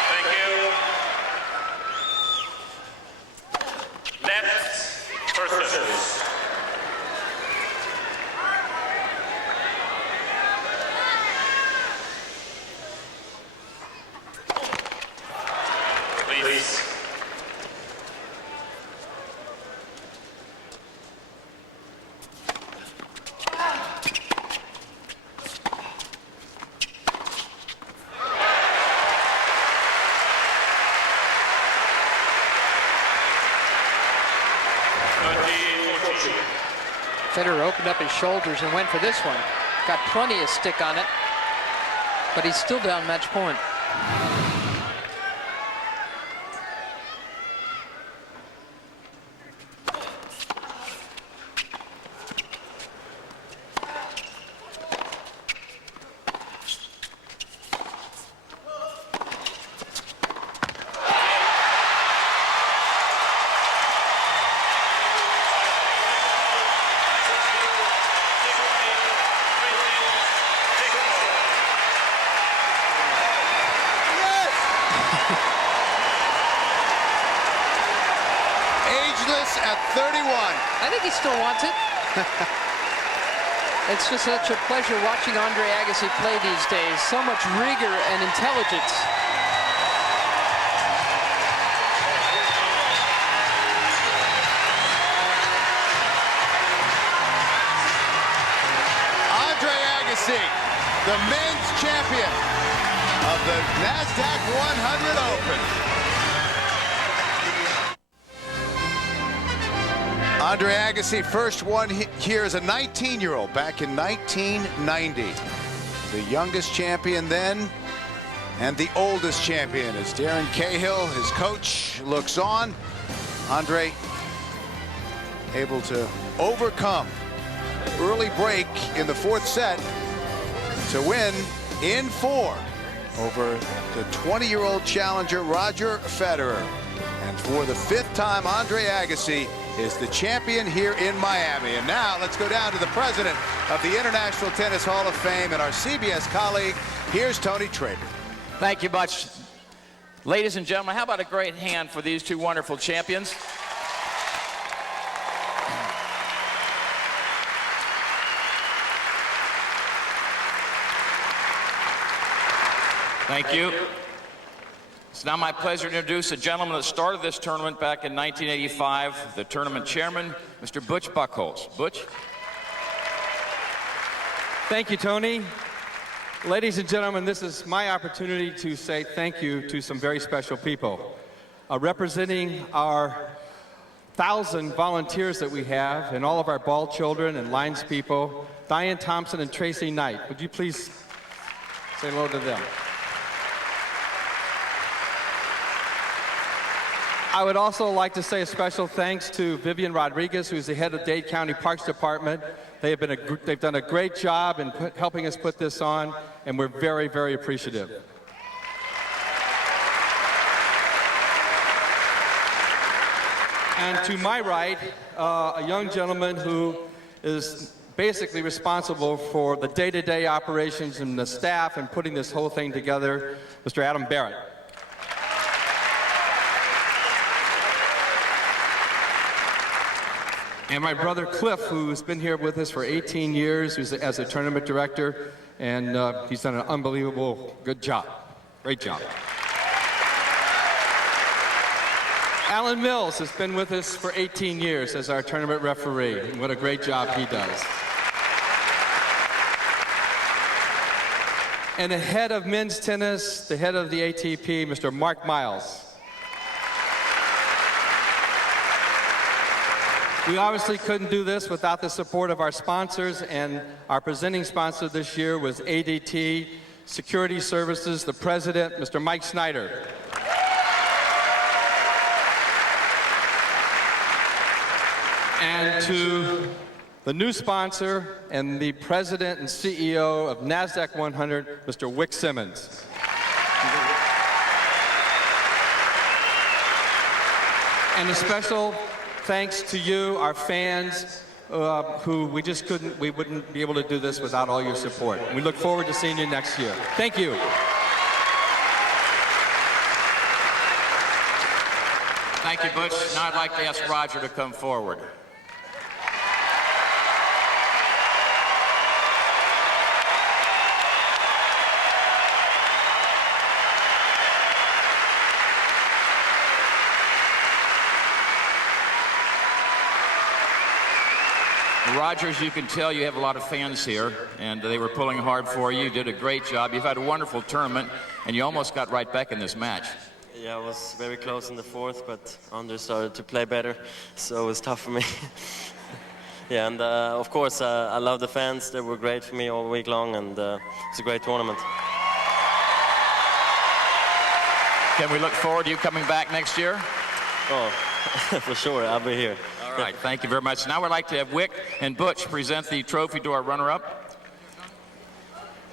Thank you. Nets versus. Please. Federer opened up his shoulders and went for this one. Got plenty of stick on it, but he's still down match point. At 31. I think he still wants it. It's just such a pleasure watching André Agassi play these days. So much rigor and intelligence. André Agassi, the men's champion of the NASDAQ 100 Open. André Agassi first won here as a 19-year-old back in 1990. The youngest champion then and the oldest champion as Darren Cahill, his coach, looks on. André able to overcome early break in the 4th set to win in 4 over the 20-year-old challenger Roger Federer. And for the 5th time, André Agassi is the champion here in Miami. And now let's go down to the president of the International Tennis Hall of Fame and our CBS colleague. Here's Tony Traber. Thank you much. Ladies and gentlemen, how about a great hand for these two wonderful champions? Thank you. It's now my pleasure to introduce the gentleman that started this tournament back in 1985, the tournament chairman, Mr. Butch Buchholz. Butch? Thank you, Tony. Ladies and gentlemen, this is my opportunity to say thank you to some very special people. Representing our 1,000 volunteers that we have and all of our ball children and lines people, Diane Thompson and Tracy Knight. Would you please say hello to them? I would also like to say a special thanks to Vivian Rodriguez, who's the head of Dade County Parks Department. They've done a great job in helping us put this on, and we're very, very appreciative. And to my right, a young gentleman who is basically responsible for the day-to-day operations and the staff and putting this whole thing together, Mr. Adam Barrett. And my brother Cliff, who's been here with us for 18 years, who's as a tournament director, and he's done an unbelievable good job. Great job. Alan Mills has been with us for 18 years as our tournament referee, and what a great job he does. And the head of men's tennis, the head of the ATP, Mr. Mark Miles. We obviously couldn't do this without the support of our sponsors, and our presenting sponsor this year was ADT Security Services, the president, Mr. Mike Snyder. And to the new sponsor and the president and CEO of NASDAQ 100, Mr. Wick Simmons. And a special thanks to you, our fans, who we wouldn't be able to do this without all your support. We look forward to seeing you next year. Thank you. Thank you, Butch. Now I'd like to ask Roger to come forward. Roger, as you can tell, you have a lot of fans here, and they were pulling hard for you. You did a great job. You've had a wonderful tournament, and you almost got right back in this match. Yeah, I was very close in the fourth, but André started to play better, so it was tough for me. Yeah, and of course, I love the fans. They were great for me all week long, and it's a great tournament. Can we look forward to you coming back next year? Oh, for sure, I'll be here. All right, thank you very much. Now we'd like to have Wick and Butch present the trophy to our runner-up.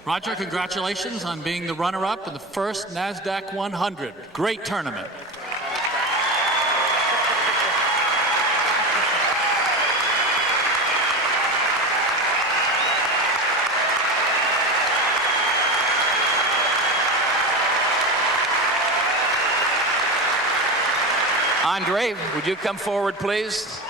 Roger, congratulations on being the runner-up in the first NASDAQ 100. Great tournament. André, would you come forward, please?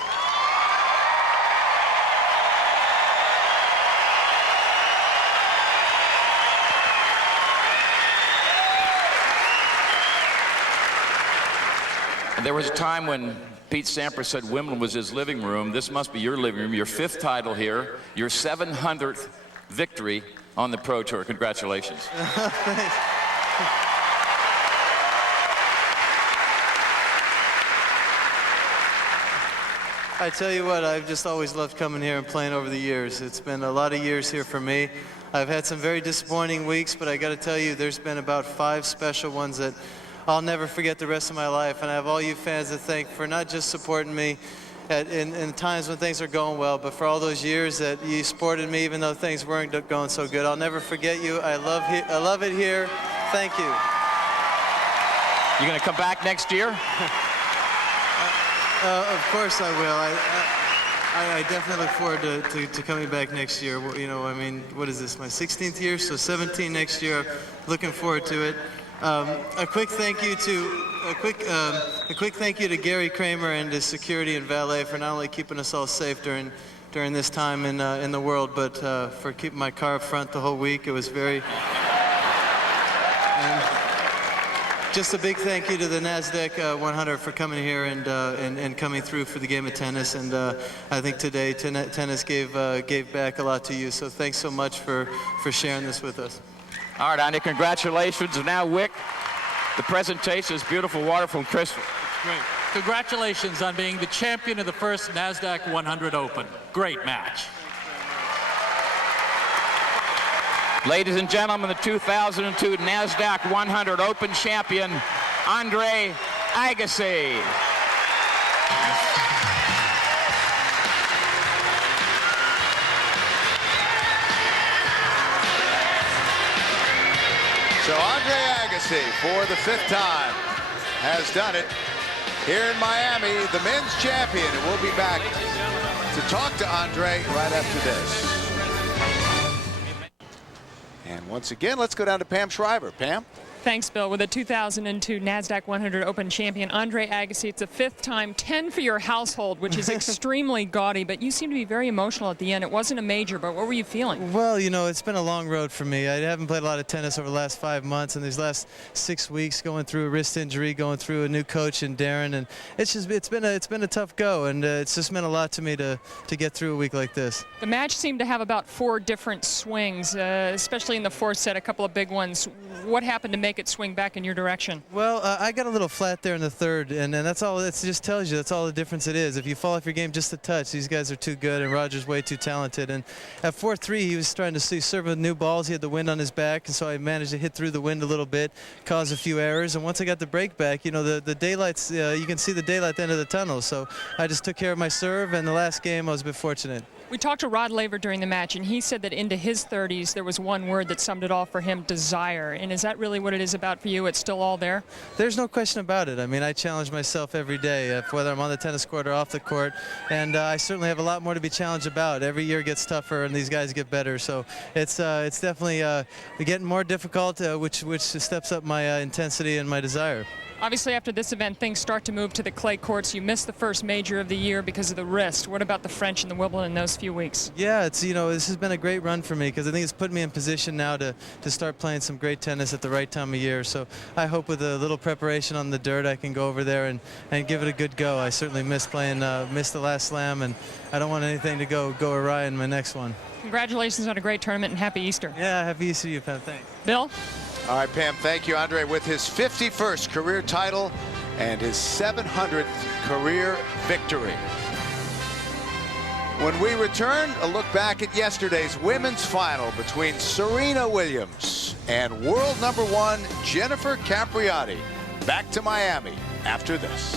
There was a time when Pete Sampras said Wimbledon was his living room. This must be your living room. Your 5th title here, your 700th victory on the Pro Tour. Congratulations. Thanks. I tell you what, I've just always loved coming here and playing over the years. It's been a lot of years here for me. I've had some very disappointing weeks, but I got to tell you, there's been about 5 special ones that I'll never forget the rest of my life. And I have all you fans to thank for not just supporting me in times when things are going well, but for all those years that you supported me even though things weren't going so good. I'll never forget you. I love it here. Thank you. You going to come back next year? Of course I will. I definitely look forward to coming back next year. You know, I mean, what is this, my 16th year? So 17 next year. Looking forward to it. A quick thank you to Gary Kramer and his security and valet for not only keeping us all safe during this time in the world, but for keeping my car up front the whole week. It was very. And just a big thank you to the NASDAQ 100 for coming here and coming through for the game of tennis. And I think today tennis gave back a lot to you. So thanks so much for sharing this with us. All right, Andy, congratulations. And now, Wick, the presentation is beautiful water from Crystal. Great. Congratulations on being the champion of the first NASDAQ 100 Open. Great match. Ladies and gentlemen, the 2002 NASDAQ 100 Open champion, André Agassi. So André Agassi, for the 5th time, has done it here in Miami, the men's champion. And we'll be back to talk to André right after this. And once again, let's go down to Pam Shriver. Pam? Thanks, Bill. With the 2002 NASDAQ 100 Open champion, André Agassi, it's the 5th time, 10 for your household, which is extremely gaudy, but you seem to be very emotional at the end. It wasn't a major, but what were you feeling? Well, you know, it's been a long road for me. I haven't played a lot of tennis over the last 5 months, and these last 6 weeks going through a wrist injury, going through a new coach in Darren, and it's been a tough go, and it's just meant a lot to me to get through a week like this. The match seemed to have about 4 different swings, especially in the 4th set, a couple of big ones. What happened to make it swing back in your direction? Well, I got a little flat there in the 3rd, and that's all. It just tells you that's all the difference it is. If you fall off your game just a touch, these guys are too good, and Roger's way too talented. And at 4-3, he was trying to serve with new balls. He had the wind on his back, and so I managed to hit through the wind a little bit, cause a few errors. And once I got the break back, you know, the daylight's you can see the daylight at the end of the tunnel. So I just took care of my serve, and the last game I was a bit fortunate. We talked to Rod Laver during the match, and he said that into his 30s there was one word that summed it all for him: desire. And is that really what it is about for you? It's still all there? There's no question about it. I mean, I challenge myself every day, whether I'm on the tennis court or off the court, and I certainly have a lot more to be challenged about. Every year gets tougher, and these guys get better. So it's definitely getting more difficult, which steps up my intensity and my desire. Obviously, after this event, things start to move to the clay courts. You missed the first major of the year because of the wrist. What about the French and the Wimbledon in those few weeks? Yeah, this has been a great run for me because I think it's put me in position now to start playing some great tennis at the right time of year. So I hope with a little preparation on the dirt, I can go over there and give it a good go. I certainly missed the last slam, and I don't want anything to go awry in my next one. Congratulations on a great tournament, and happy Easter. Yeah, happy Easter to you, Pam. Thanks. Bill? All right, Pam, thank you. André with his 51st career title and his 700th career victory. When we return, a look back at yesterday's women's final between Serena Williams and world #1 Jennifer Capriati. Back to Miami after this.